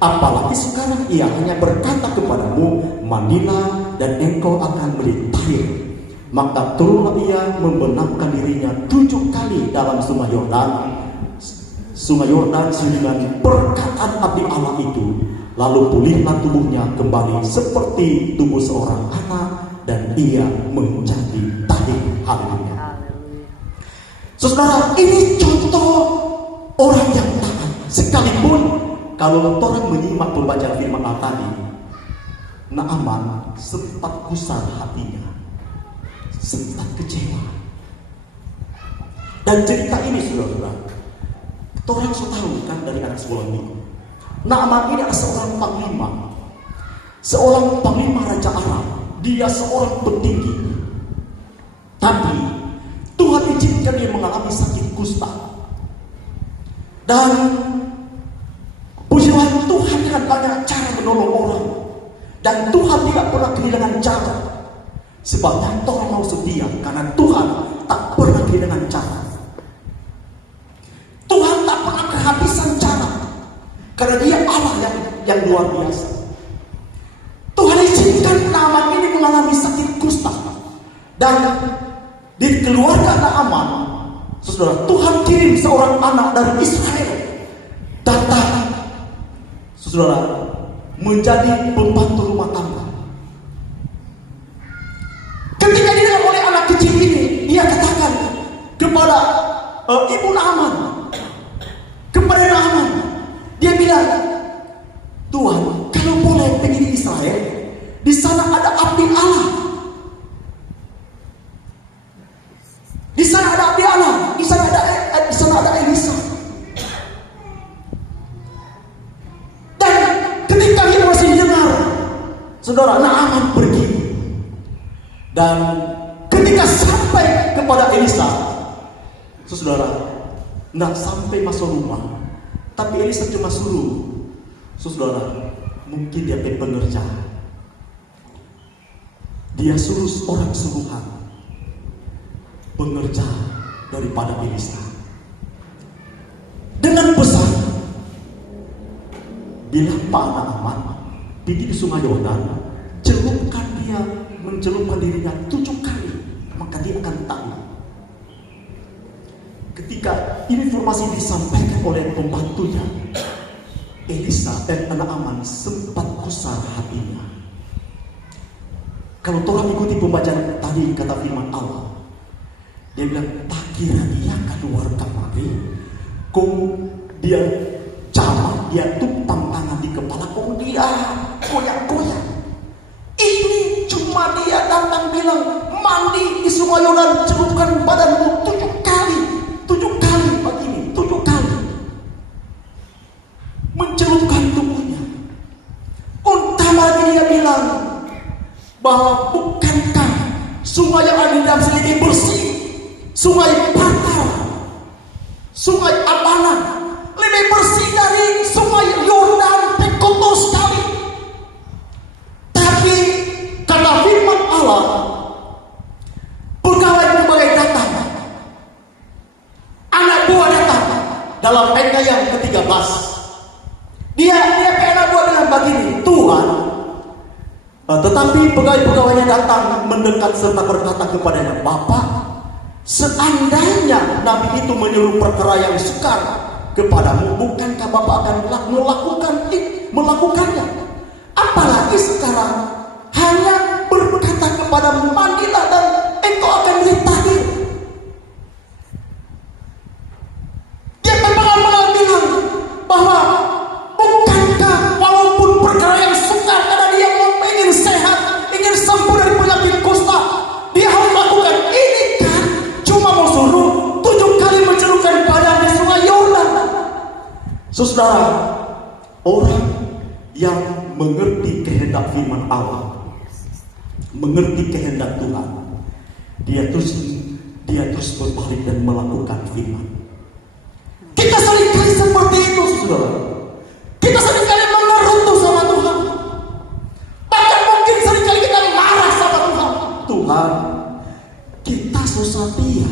Apalagi sekarang ia hanya berkata kepadamu, mandilah dan engkau akan menjadi tahir. Maka turunlah ia membenamkan dirinya 7 kali dalam sungai Yordan dengan perkataan abdi Allah itu. Lalu pulihlah tubuhnya kembali seperti tubuh seorang anak, dan ia menjadi tahir. Haleluya. Saudara, ini contoh orang yang taat. Sekalipun kalau orang menyimak pembacaan firman Allah tadi, Naaman sempat gusar hatinya, sempat kecewa. Dan cerita ini saudara, orang sudah tahu kan dari anak sekolah minggu, Naaman ini adalah seorang panglima Raja Aram. Dia seorang petinggi, tapi Tuhan izinkan dia mengalami sakit kusta. Dan puji Tuhan dengan banyak cara menolong orang, dan Tuhan tidak pernah kehilangan cara. Sebabnya orang mau setia, karena Tuhan tak pernah kehilangan cara. Tuhan tak pernah kehabisan cara, karena dia Allah yang luar biasa. Tuhan izinkan Naaman ini mengalami sakit kusta, dan di keluarga Naaman, Saudara, Tuhan kirim seorang anak dari Israel datang, saudara, menjadi pembantu rumah tangga. Ketika dilihat oleh anak kecil ini, dia katakan kepada ibu Naaman, kepada Naaman, dia bilang, Tuhan, kalau boleh pergi di Israel, di sana ada abdi Allah. Di sana ada abdi Allah, di sana ada Elisa. Dan ketika dia masih dengar, saudara, Naaman pergi. Dan ketika sampai kepada Elisa, saudara, tidak sampai masuk rumah, tapi Elisa cuma suruh, saudara, mungkin dia pengerja. Dia suruh orang suruhan, pengerja daripada Elisa, dengan pesan, bilang Pak Naaman pergi di Sungai Yordan, celupkan dia, mencelupkan dirinya 7 kali, maka dia akan tahu. Ketika informasi disampaikan oleh pembantunya, Elisa dan Naaman sempat kusar hatinya. Kalau Torah ikuti pembacaan tadi kata firman Allah, dia bilang, tak kira dia keluar kemari, kong dia jamak, dia tumpang tangan di kepala, kong dia goyang-goyang. Ini cuma dia datang bilang, mandi di Sungai Yordan, celupkan badanmu 7 kali begini, 7 kali. Mencelupkan tubuhnya. Unta lagi dia bilang, bahwa bukankah sungai yang ada di dalam sini ini bersih, sungai Patar, sungai Abana lebih bersih dari sungai Yordan, kotor sekali. Tapi kata firman Allah, pegawai datang, anak buah datang dalam ayat yang ke-13. Dia ke anak buah bilang begini, Tuhan. Tetapi pegawai-pegawainya datang mendekat serta berkata kepadanya, Bapak, seandainya Nabi itu menyuruh perkara yang sukar kepadamu, bukankah Bapak akan melakukannya? Apalagi sekarang hanya berkata kepadamu, mandilah dan engkau akan ditahdir. Dia benar-benar bilang bahwa bukankah walaupun perkara yang sukar, karena dia ingin sehat, ingin sembuh dari penyakit kusta, dia harus lakukan ini kan? Cuma mau suruh 7 kali mencelupkan badan di Sungai Yordan. Saudara, orang yang mengerti kehendak firman Allah, mengerti kehendak Tuhan, dia terus berbalik dan melakukan firman. Kita seringkali seperti itu, saudara. Kita seringkali mengerutu sama Tuhan. Bahkan mungkin seringkali kita marah sama Tuhan. Tuhan, kita susah dia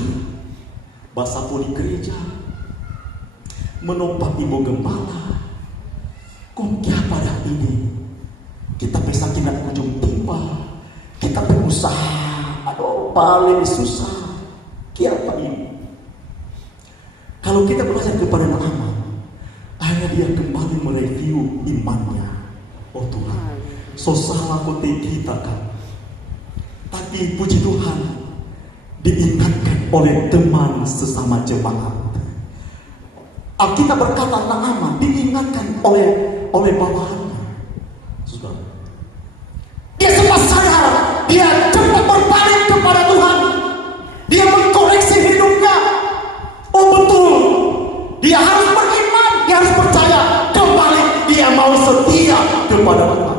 basapu di gereja, menopang ibu gembala, kok pada ini kita pesakin dan ujung timba, kita berusaha, aduh paling susah, kiapa ini. Kalau kita belajar kepada Naaman, akhirnya dia kembali mereview imannya. Oh Tuhan, so salah kote kita kan. Tapi puji Tuhan, diingatkan oleh teman sesama jemaat. Alkitab berkata Naaman diingatkan oleh bawahannya. Sudah. Dia sempat sadar, dia cepat berbalik kepada Tuhan. Dia mengkoreksi hidupnya. Oh betul, dia harus beriman, dia harus percaya. Kembali dia mau setia kepada Tuhan.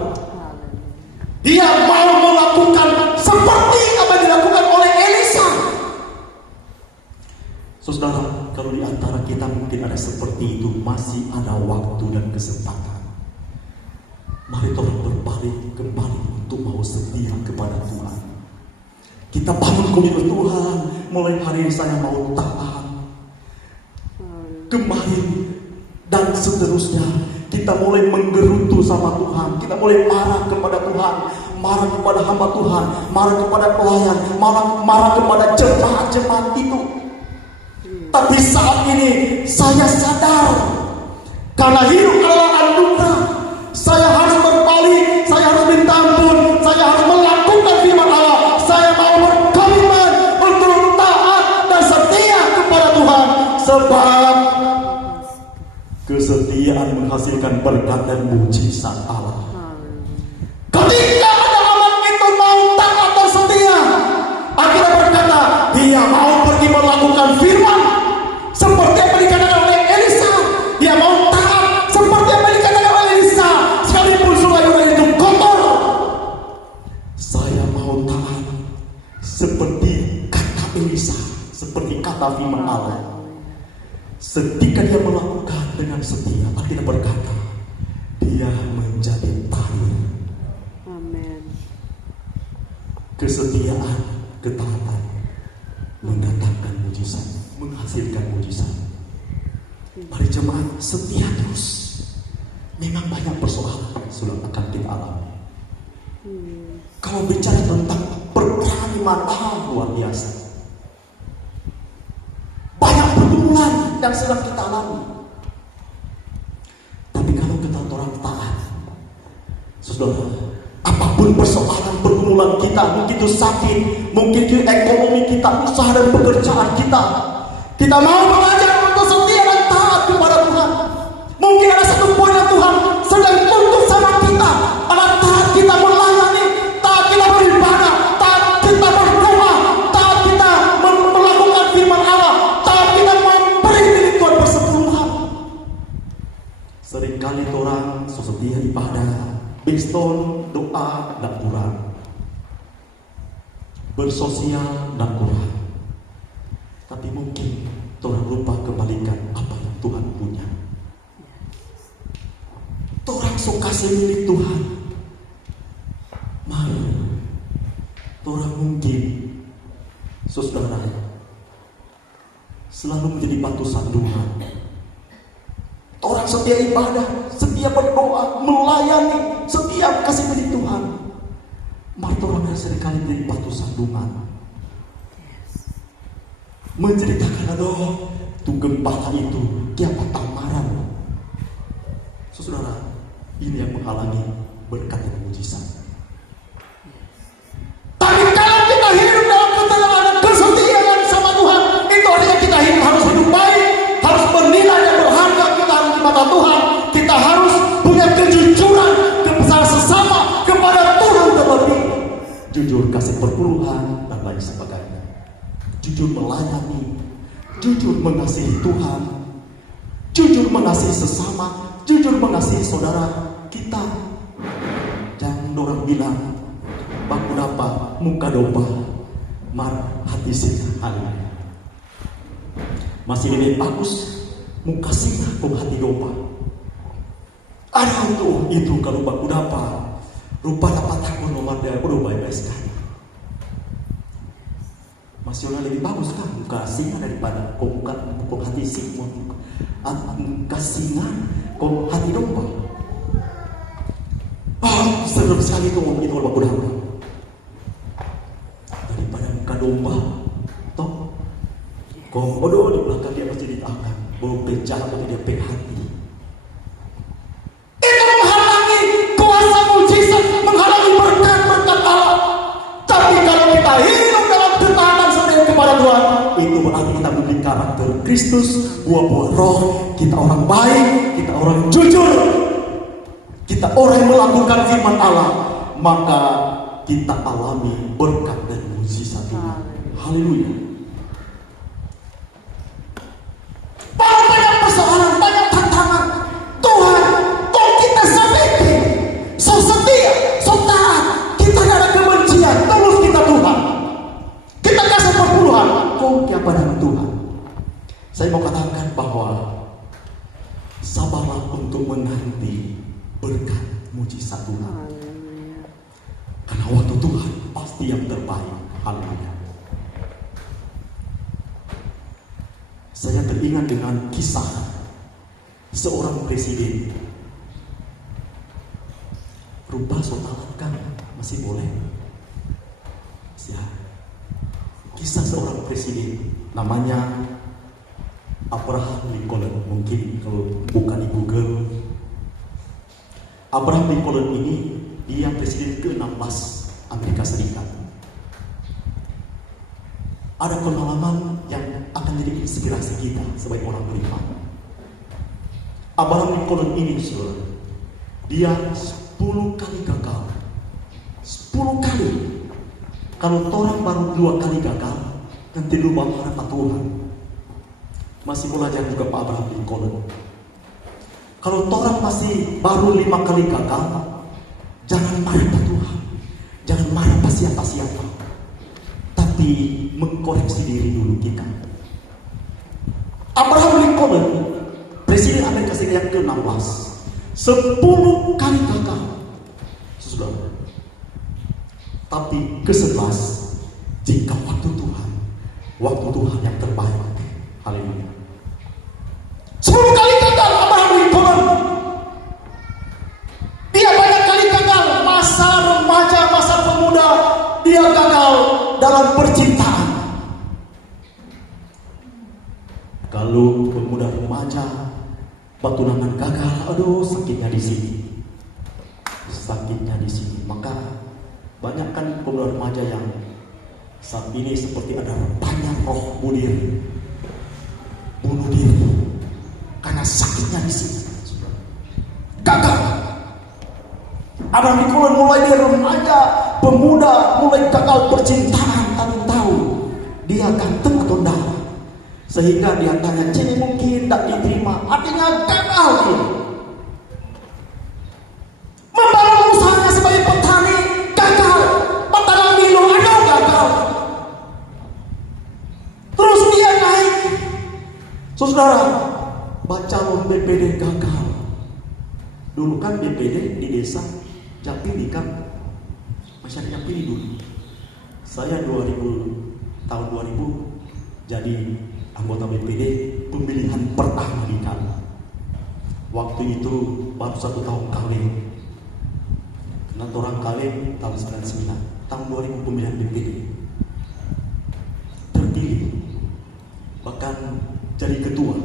Dia mau melakukan seperti apa yang dilakukan oleh Elisa. Saudara, kalau di antara kita mungkin ada seperti itu, masih ada waktu dan kesempatan. Mari kita berbalik kembali untuk mau setia kepada Tuhan. Kita bangun komitmen Tuhan, mulai hari ini saya mau taat. Kemarin dan seterusnya kita mulai menggerutu sama Tuhan, kita mulai marah kepada Tuhan, marah kepada hamba Tuhan, marah kepada pelayan, marah kepada jemaat-jemaat itu. Tapi saat ini saya sadar, karena hidup adalah anugerah, saya harus berbalik, saya harus minta ampun, saya harus melakukan firman Allah. Saya mau berkomitmen untuk taat dan setia kepada Tuhan, sebab kesetiaan menghasilkan berkat dan mujizat Allah. Ketika ada orang itu mau taat dan setia, akhirnya berkata, dia mau pergi melakukan firman seperti yang dikatakan oleh Elisa. Dia mau taat seperti yang dikatakan oleh Elisa, sekalipun sungai Yordan itu kotor. Saya mau taat seperti kata Elisa, seperti kata firman Allah. Ketika dia melakukan dengan setia, akhirnya berkata, dia menjadi tahir. Amin. Kesetiaan, ketaatan mendatangkan mujizat, menghasilkan mujizat. Mari jemaat setia terus. Memang banyak persoalan yang sudah akan kita alami. Kalau bicara tentang perperangan iman, luar biasa. Banyak pergumulan yang sedang kita alami. Tapi kalau kita orang taat, saudara, apapun persoalan pergumulan kita, mungkin itu sakit, mungkin itu ekonomi kita, usaha dan pekerjaan kita mau belajar untuk setia dan taat kepada Tuhan. Mungkin ada satu poin yang Tuhan sedang tuntut sama kita, adalah taat kita melayani, taat kita beribadah, taat kita berdoa, taat kita melakukan firman Allah, taat kita memberi diri Tuhan bersepenuhan. Seringkali orang setia ibadah, biston doa tidak kurang, bersosial tidak kurang, tapi mungkin orang lupa kembalikan apa yang Tuhan punya. Orang suka milik Tuhan, mari orang mungkin saudara selalu menjadi batu sandungan. Orang setia ibadah, setia berdoa, melayani, setia kasih milik Tuhan. Mari orang yang seringkali menjadi batu sandungan, menceritakan, aduh, tuh gembala itu dia patah marah. Saudara, ini yang menghalangi berkat dan mujizat. Tapi kalau kita hidup dalam ketenangan dan kesetiaan sama Tuhan, itu artinya kita hidup harus hidup baik, harus bernilai dan berharga kita harus di mata Tuhan. Kita harus punya kejujuran kepada sesama, kepada Tuhan terlebih. Jujur kasih perpuluhan dan lain sebagainya. Jujur melayani, jujur mengasihi Tuhan, jujur mengasihi sesama, jujur mengasihi saudara kita. Jangan orang bilang baku dapa muka domba, mar hati singa. Masih lebih bagus muka singa kok hati domba. Ada itu kalau baku dapa rupa dapat takut nomor dia berubah sekali. Masih lebih bagus kan muka singa daripada kok muka hati singa. Muka singa kok hati domba. Seru sekali itu itu kalau baku dapa. Daripada muka domba, toh komodo di belakang dia pasti ditahan, bawa penjara bagi dia pek hati. Itu menghalangi kuasa mujizat, menghalangi berkat-berkat Allah. Tapi kalau kita hidup dalam ketaatan setia kepada Tuhan, itu berarti kita memiliki karakter Kristus, buah-buah roh. Kita orang baik, kita orang jujur, kita orang yang melakukan firman Allah, maka kita alami berkat dan mujizat Tuhan. Haleluya. Banyak persoalan, banyak tantangan. Tuhan, kok kita sampai so setia, so taat, kita gak ada kebencian, terus kita Tuhan, kita kasih perpuluhan, kok apa dengan Tuhan. Saya mau katakan bahwa sabarlah untuk menanti berkat mujizat Tuhan. Karena waktu Tuhan pasti yang terbaik. Haleluya. Saya teringat dengan kisah seorang presiden. Rupa sotalan kan masih boleh. Ya. Kisah seorang presiden namanya Abraham Lincoln. Mungkin kalau bukan di Google, Abraham Lincoln ini dia presiden ke-16 Amerika Serikat. Ada pengalaman yang akan jadi inspirasi kita sebagai orang beriman. Abraham Lincoln ini, saudara, dia 10 kali gagal. 10 kali. Kalau orang baru 2 kali gagal, nanti lupa harapan Tuhan. Masih belajar juga Pak Abraham Lincoln. Kalau orang masih baru 5 kali gagal, jangan marah Pak Tuhan, jangan marah Pak siapa-siapa, tapi mengkoreksi diri dulu kita. Abraham Lincoln, presiden Amerika Serikat yang ke-16, 10 kali gagal, saudara. Tapi ke-11, jika waktu Tuhan yang terbaik. Haleluya. 10 kali gagal Abraham Lincoln. Dia banyak kali gagal. Masa remaja, masa pemuda, dia gagal dalam percintaan. Kalau pemuda remaja pertunangan gagal, aduh sakitnya di sini. Maka banyak kan pemuda remaja yang saat ini seperti ada banyak roh bunuh diri karena sakitnya di sini. Gagal. Abraham Lincoln mulai dari remaja, pemuda, mulai gagal percintaan, tahu dia ganteng atau enggak, sehingga dia tanya, "Cini mungkin tidak diterima," artinya gagal dia. Membangun usahanya sebagai petani, gagal. Petani Milo, gagal. Terus dia naik. Saudara, baca BPD gagal. Dulu kan BPD di desa Japili kan masyarakat Japili dulu. Saya tahun 2000 jadi anggota BPD pemilihan pertama di kami. Waktu itu baru 1 tahun kawin. Karena orang kawin tahun 99, tahun 2000 pemilihan BPD. Terpilih, bahkan jadi ketua.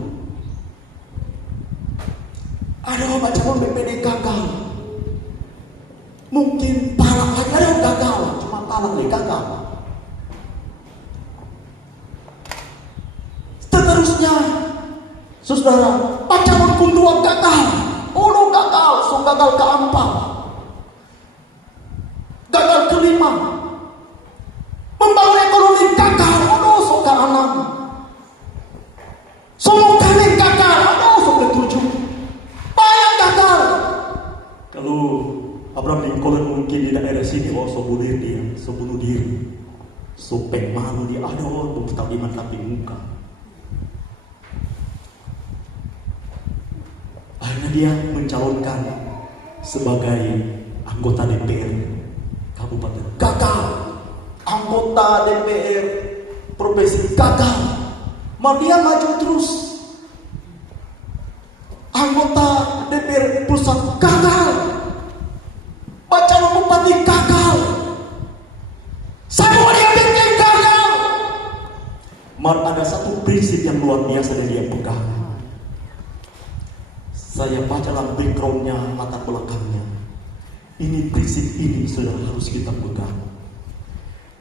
Ada bacaan BPD gagal. Mungkin talak lagi ada yang gagal, cuma talak lagi gagal. Seterusnya, saudara, bacaan kuntuan gagal. Ulu gagal, so gagal keempat, gagal kelima. Membangun ekonomi gagal, so ke-6. Semua kali gagal, so ke-7. Banyak gagal. Kalau Abraham Lincoln mungkin di daerah sini, so bunuh diri, so pemalu dia, bertaliman tapi muka. Akhirnya dia mencalonkan sebagai anggota DPR Kabupaten. Gagal. Anggota DPR Provinsi gagal. Dia maju terus. Anggota DPR Pusat gagal. Baca bupati gagal. Semua dia bikin gagal. Ada satu prinsip yang luar biasa yang dia pegang. Saya baca dalam backgroundnya, latar belakangnya. Ini prinsip ini sudah harus kita pegang.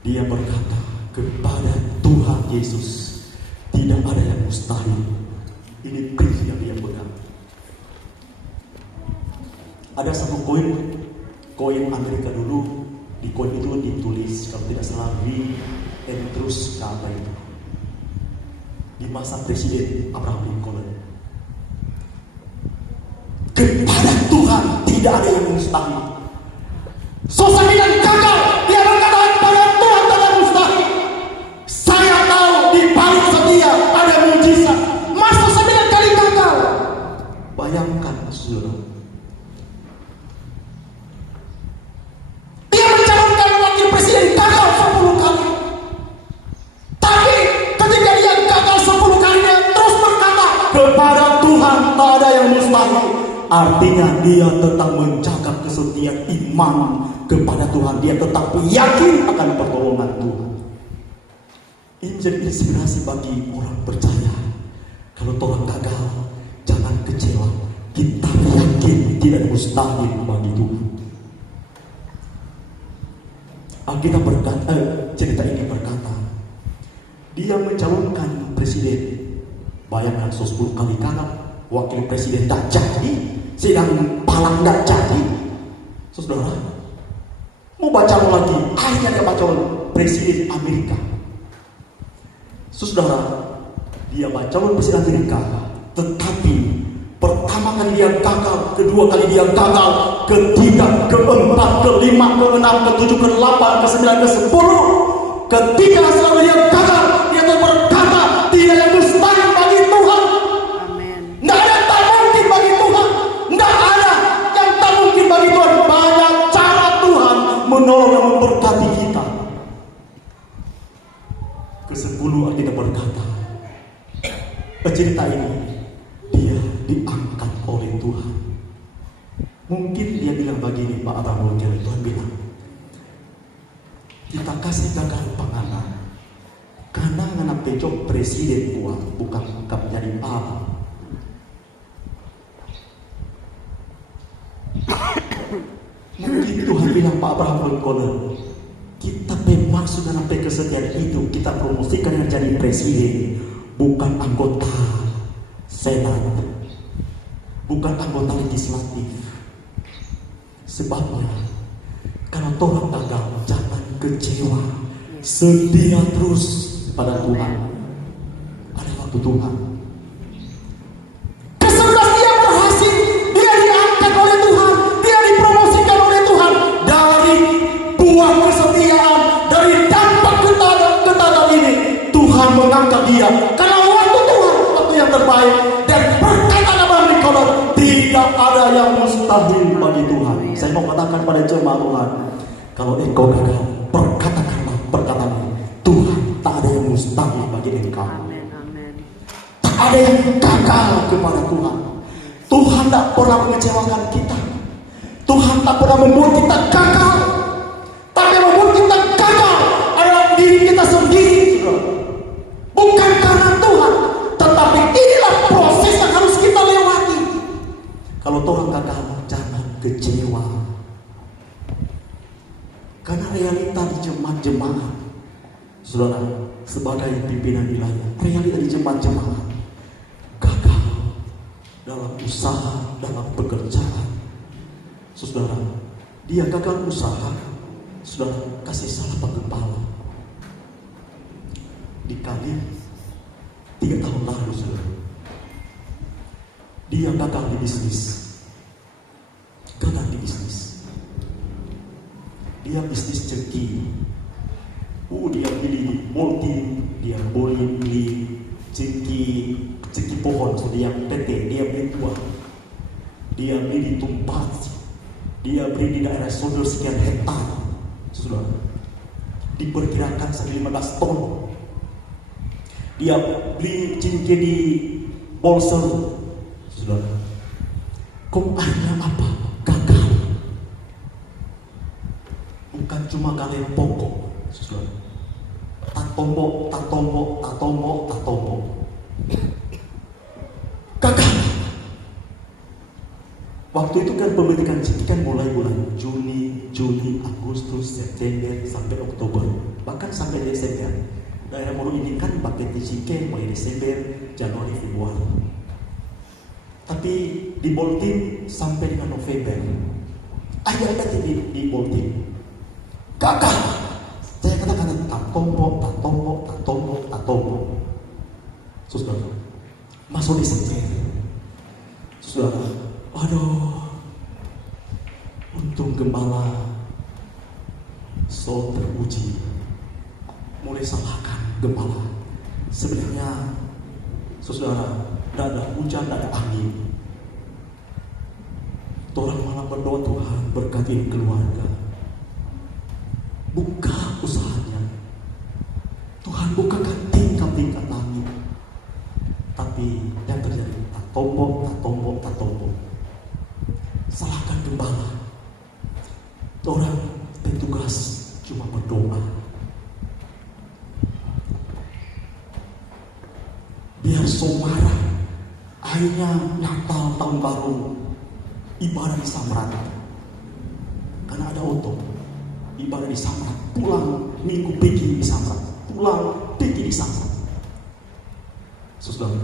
Dia berkata kepada Tuhan Yesus, tidak ada yang mustahil. Ini prinsip yang dia pegang. Ada satu koin Amerika dulu. Di koin itu ditulis, kalau tidak salah, we entrust apa itu, di masa Presiden Abraham Lincoln. Kepada Tuhan tidak ada yang mustahil. Susah dan gagal, dia berkata kepada Tuhan tidak ada mustahil. Saya tahu di balik setia ada mujizat. Masa 9 kali gagal. Bayangkan, saudara. Dia mencalonkan wakil presiden gagal 10 kali. Tapi ketika dia gagal 10 kali, dia terus berkata kepada Tuhan tak ada yang mustahil. Artinya dia tetap menjaga kesetiaan iman kepada Tuhan. Dia tetap yakin akan pertolongan Tuhan. Ini menjadi inspirasi bagi orang percaya. Kalau orang gagal, jangan kecewa. Kita yakin tidak mustahil bagi Tuhan. Alkitab berkata, cerita ini berkata, dia mencalonkan presiden. Bayangkan 10 kali kalah, wakil presiden tak jadi, sedang palang tak jadi. Saudara, mau baca lagi, akhirnya dia baca presiden Amerika. Saudara, dia baca presiden Amerika, tetapi pertama kali dia gagal, kedua kali dia gagal, ketiga, keempat, kelima, keenam, ketujuh, ke-8, ke-9, ke-10. Ketika selalu dia gagal, dia tuh berkata, tidak ada mustahil bagi Tuhan. Amin. Nggak ada tak mungkin bagi Tuhan. Nggak ada yang tak mungkin bagi Tuhan. Banyak cara Tuhan menolong dan memberkati kita. Ke-10 kita berkata, cerita ini dia diangkat oleh Tuhan. Mungkin dia bilang begini, Pak Abraham, Tuhan bilang, kita kasih gagal panganan karena ngana pecok presiden buat bukan angkat jadi Allah. Mungkin Tuhan bilang, Pak Abraham Lincoln, kita bermaksud dalam kesetiaan itu kita promosikan yang jadi presiden, bukan anggota senat, bukan anggota legislatif. Sebabnya kalau Tuhan gagal, jangan kecewa, setia terus pada Tuhan. Ada waktu Tuhan. Ke-11 dia berhasil, dia diangkat oleh Tuhan, dia dipromosikan oleh Tuhan. Dari buah kesetiaan, dari dampak ketaatan ini, Tuhan mengangkat dia. Karena waktu Tuhan, waktu yang terbaik. Dan berkata Abraham Lincoln, tidak ada yang mustahil bagi Tuhan. Saya mau katakan pada jemaat Tuhan, kalau engkau gagal, berkatakanlah perkataan ini, Tuhan, tak ada yang mustahil bagi engkau. Amin. Amin. Tak ada yang gagal kepada Tuhan. Tuhan tak pernah mengecewakan kita. Tuhan tak pernah membuat kita gagal. Tapi yang membuat kita gagal adalah diri kita sendiri. Bukan karena Tuhan, tetapi inilah proses yang harus kita lewati. Kalau Tuhan gagal, jangan kecewa. Karena realita di jemaat-jemaat, saudara, sebagai pimpinan wilayah, realita di jemaat-jemaat gagal dalam usaha, dalam pekerjaan. Saudara, dia gagal usaha, saudara, kasih salah penggembala. Dikali 3 tahun lalu, saudara, dia gagal di bisnis. Gagal di bisnis. Dia bisnis ceki. Dia beli multi, dia boleh beli ceki pohon, so dia PT, dia beli buah, dia beli di tempat, dia beli di daerah sodor sekian hektar, sudah diperkirakan sampai 15 ton. Dia beli ceki di Bolsel, sudah. Kok akhirnya apa? Gagal. Bukan cuma kalian pokok, sudah. Tak tombok. Gagal. Waktu itu kan pembentukan ciki kan mulai bulan Juni, Juli, Agustus, September sampai Oktober, bahkan sampai Desember. Daerah Moro ini kan pakai ciki mulai Desember, Januari, Februari. Tapi di Boltim sampai dengan November. Akhirnya di Boltim gagal. Saya katakan tak tombok. Saudara, masuk Desember. Saudara, aduh, untung gembala so teruji. Mulai salahkan gembala. Sebenarnya, saudara, tidak ada hujan, tidak ada angin. Orang malah berdoa, Tuhan berkati keluarga. Buka usahanya. Tuhan bukakan tingkat-tingkat langit. Tapi yang terjadi tak tombok. Salahkan gembala. Orang petugas cuma berdoa. Biar so marah, Akhirnya Natal, tahun baru, ibadah di Samrat. Karena ada otot, ibadah di Samrat. Pulang minggu pergi di Samrat, pulang pergi di Samrat. Saudara,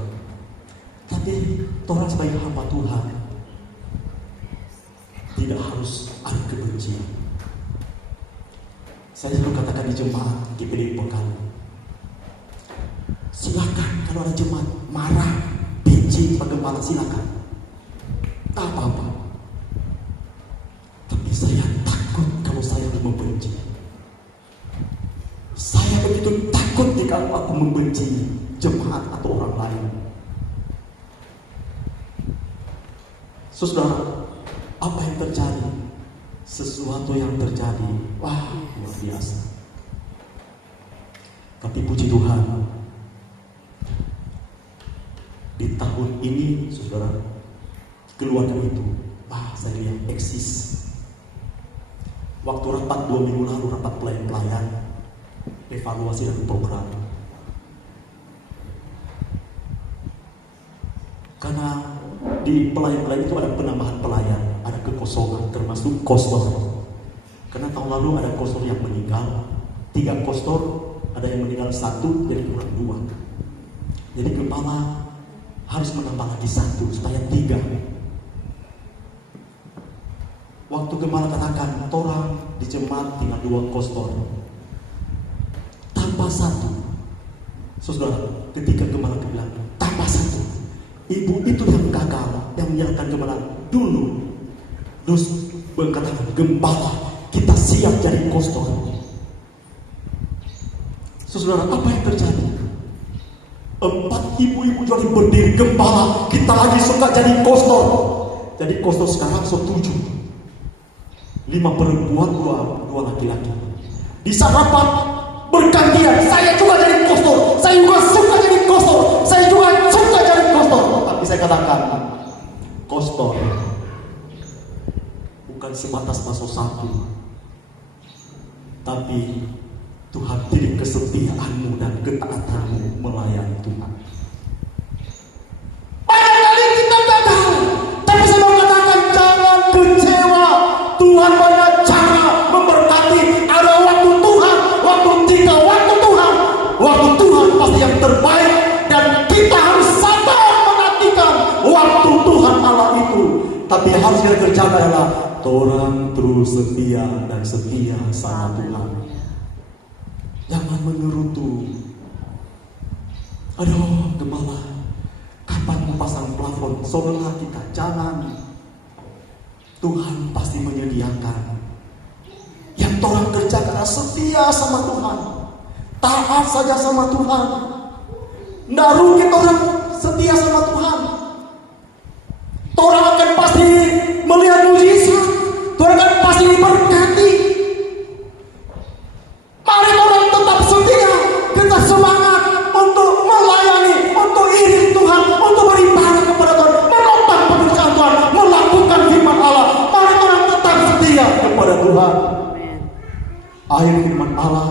tapi orang sebagai hamba Tuhan tidak harus ada kebencian. Saya selalu katakan di jemaat di PDI Pekali, silakan kalau ada jemaat marah, benci pada gembala, silakan, tak apa-apa. Tapi saya takut kalau saya membenci. Saya begitu takut jika aku membenci jemaat atau orang lain. Saudara, apa yang terjadi? Sesuatu yang terjadi, wah, luar biasa. Tapi puji Tuhan, di tahun ini, saudara, keluarga itu, saya lihat eksis. Waktu rapat 2 minggu lalu, rapat pelayan-pelayan, evaluasi dan program. Karena di pelayan-pelayan itu ada penambahan pelayan, ada kekosongan, termasuk kostor. Karena tahun lalu ada kostor yang meninggal, 3 kostor, ada yang meninggal 1, jadi kurang 2. Jadi kepala harus menambah lagi 1 supaya 3. Waktu gembala katakan, orang di jemaat tinggal 2 kostor, tambah 1. Saudara, ketika gembala bilang tambah 1, ibu itu yang gagal, yang menyerahkan gembala dulu. Terus berkatakan, gembala, kita siap jadi kostor. Saudara, apa yang terjadi? 4 ibu-ibu jadi berdiri, gembala, kita lagi suka jadi kostor. Jadi kostor sekarang 7. 5 perempuan, 2 laki-laki. Di saat rapat bergantian, saya juga jadi kostor, saya juga suka jadi kostor, saya juga suka jadi kostor. Tapi saya katakan, kostor bukan sebatas masuk 1, tapi Tuhan pilih kesetiaanmu dan ketaatanmu melayani Tuhan. Barangkali kita gagal, tapi saya mau katakan jangan kecewa. Tuhan banyak cara memberkati. Ada waktu Tuhan, waktu kita, waktu Tuhan. Waktu Tuhan pasti yang terbaik, dan kita harus sabar menantikan waktu Tuhan Allah itu. Tapi harus kita kerjakan adalah orang terus setia dan setia sama Tuhan. Jangan mengerutu. Aduh, gembala, kapan mau pasang plafon? Saudara kita, jangan. Tuhan pasti menyediakan. Yang orang kerjakan adalah setia sama Tuhan, taat saja sama Tuhan. Nggak rugi orang setia sama Tuhan. Orang akan pasti melihat mujizat. Orang akan pasti diberkati. Mari orang tetap setia, kita semangat untuk melayani, untuk iring Tuhan, untuk beribadah kepada Tuhan, menopang pekerjaan Tuhan, melakukan firman Allah. Mari orang tetap setia kepada Tuhan. Akhir firman Allah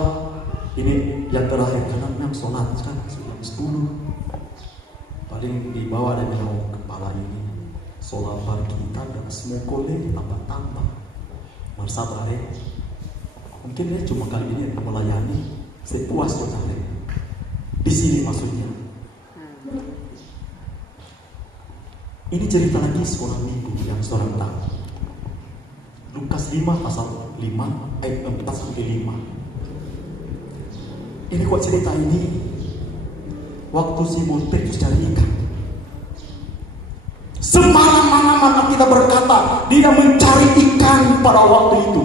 ini yang terakhir, karena memang sholat sekarang sudah 10. Paling di bawah ada yang kepala ini sholat pagi kita dan semua kole tambah-tambah. Masa bare mungkin dia cuma kali ini melayani sepuas saja. Di sini maksudnya. Ini cerita lagi seorang minggu yang seorang tahu. Lukas 5 pasal 5 ayat 4 sampai 5. Ini kok cerita ini waktu Simon Petrus cari ikan. Semalam-malaman kita berkata dia mencari ikan pada waktu itu,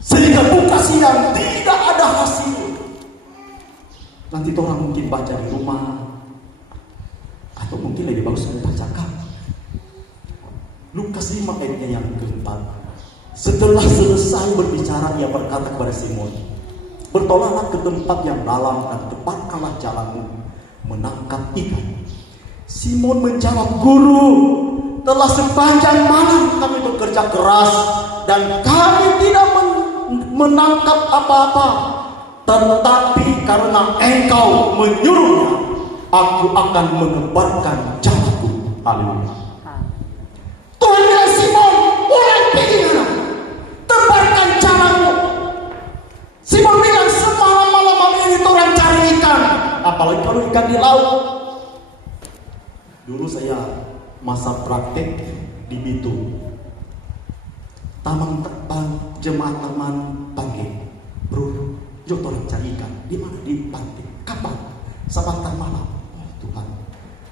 sehingga buka siang tidak ada hasil. Nanti orang mungkin baca di rumah, atau mungkin lebih bagus saya bacakan Lukas 5 ayatnya yang keempat. Setelah selesai berbicara, ia berkata kepada Simon, bertolaklah ke tempat yang dalam dan tepatkanlah jalanmu menangkap ikan. Simon menjawab, Guru, telah sepanjang malam kami bekerja keras dan kami tidak menangkap apa-apa. Tetapi karena engkau menyuruhnya, aku akan menebarkan jalaku. Haleluya. Tuhan bilang, Simon, orang pinggir, tebarkan jalamu. Simon bilang, semalam-malam ini orang cari ikan, apalagi kalau ikan di laut. Dulu saya masa praktek di Bitung, jemaat taman panggil, bro, jom orang cari ikan. Di mana? Di pantai. Kapan? Sebentar malam. Oh Tuhan,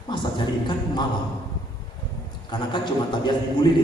masa cari ikan malam? Karena kan cuma tak biasa dibuli di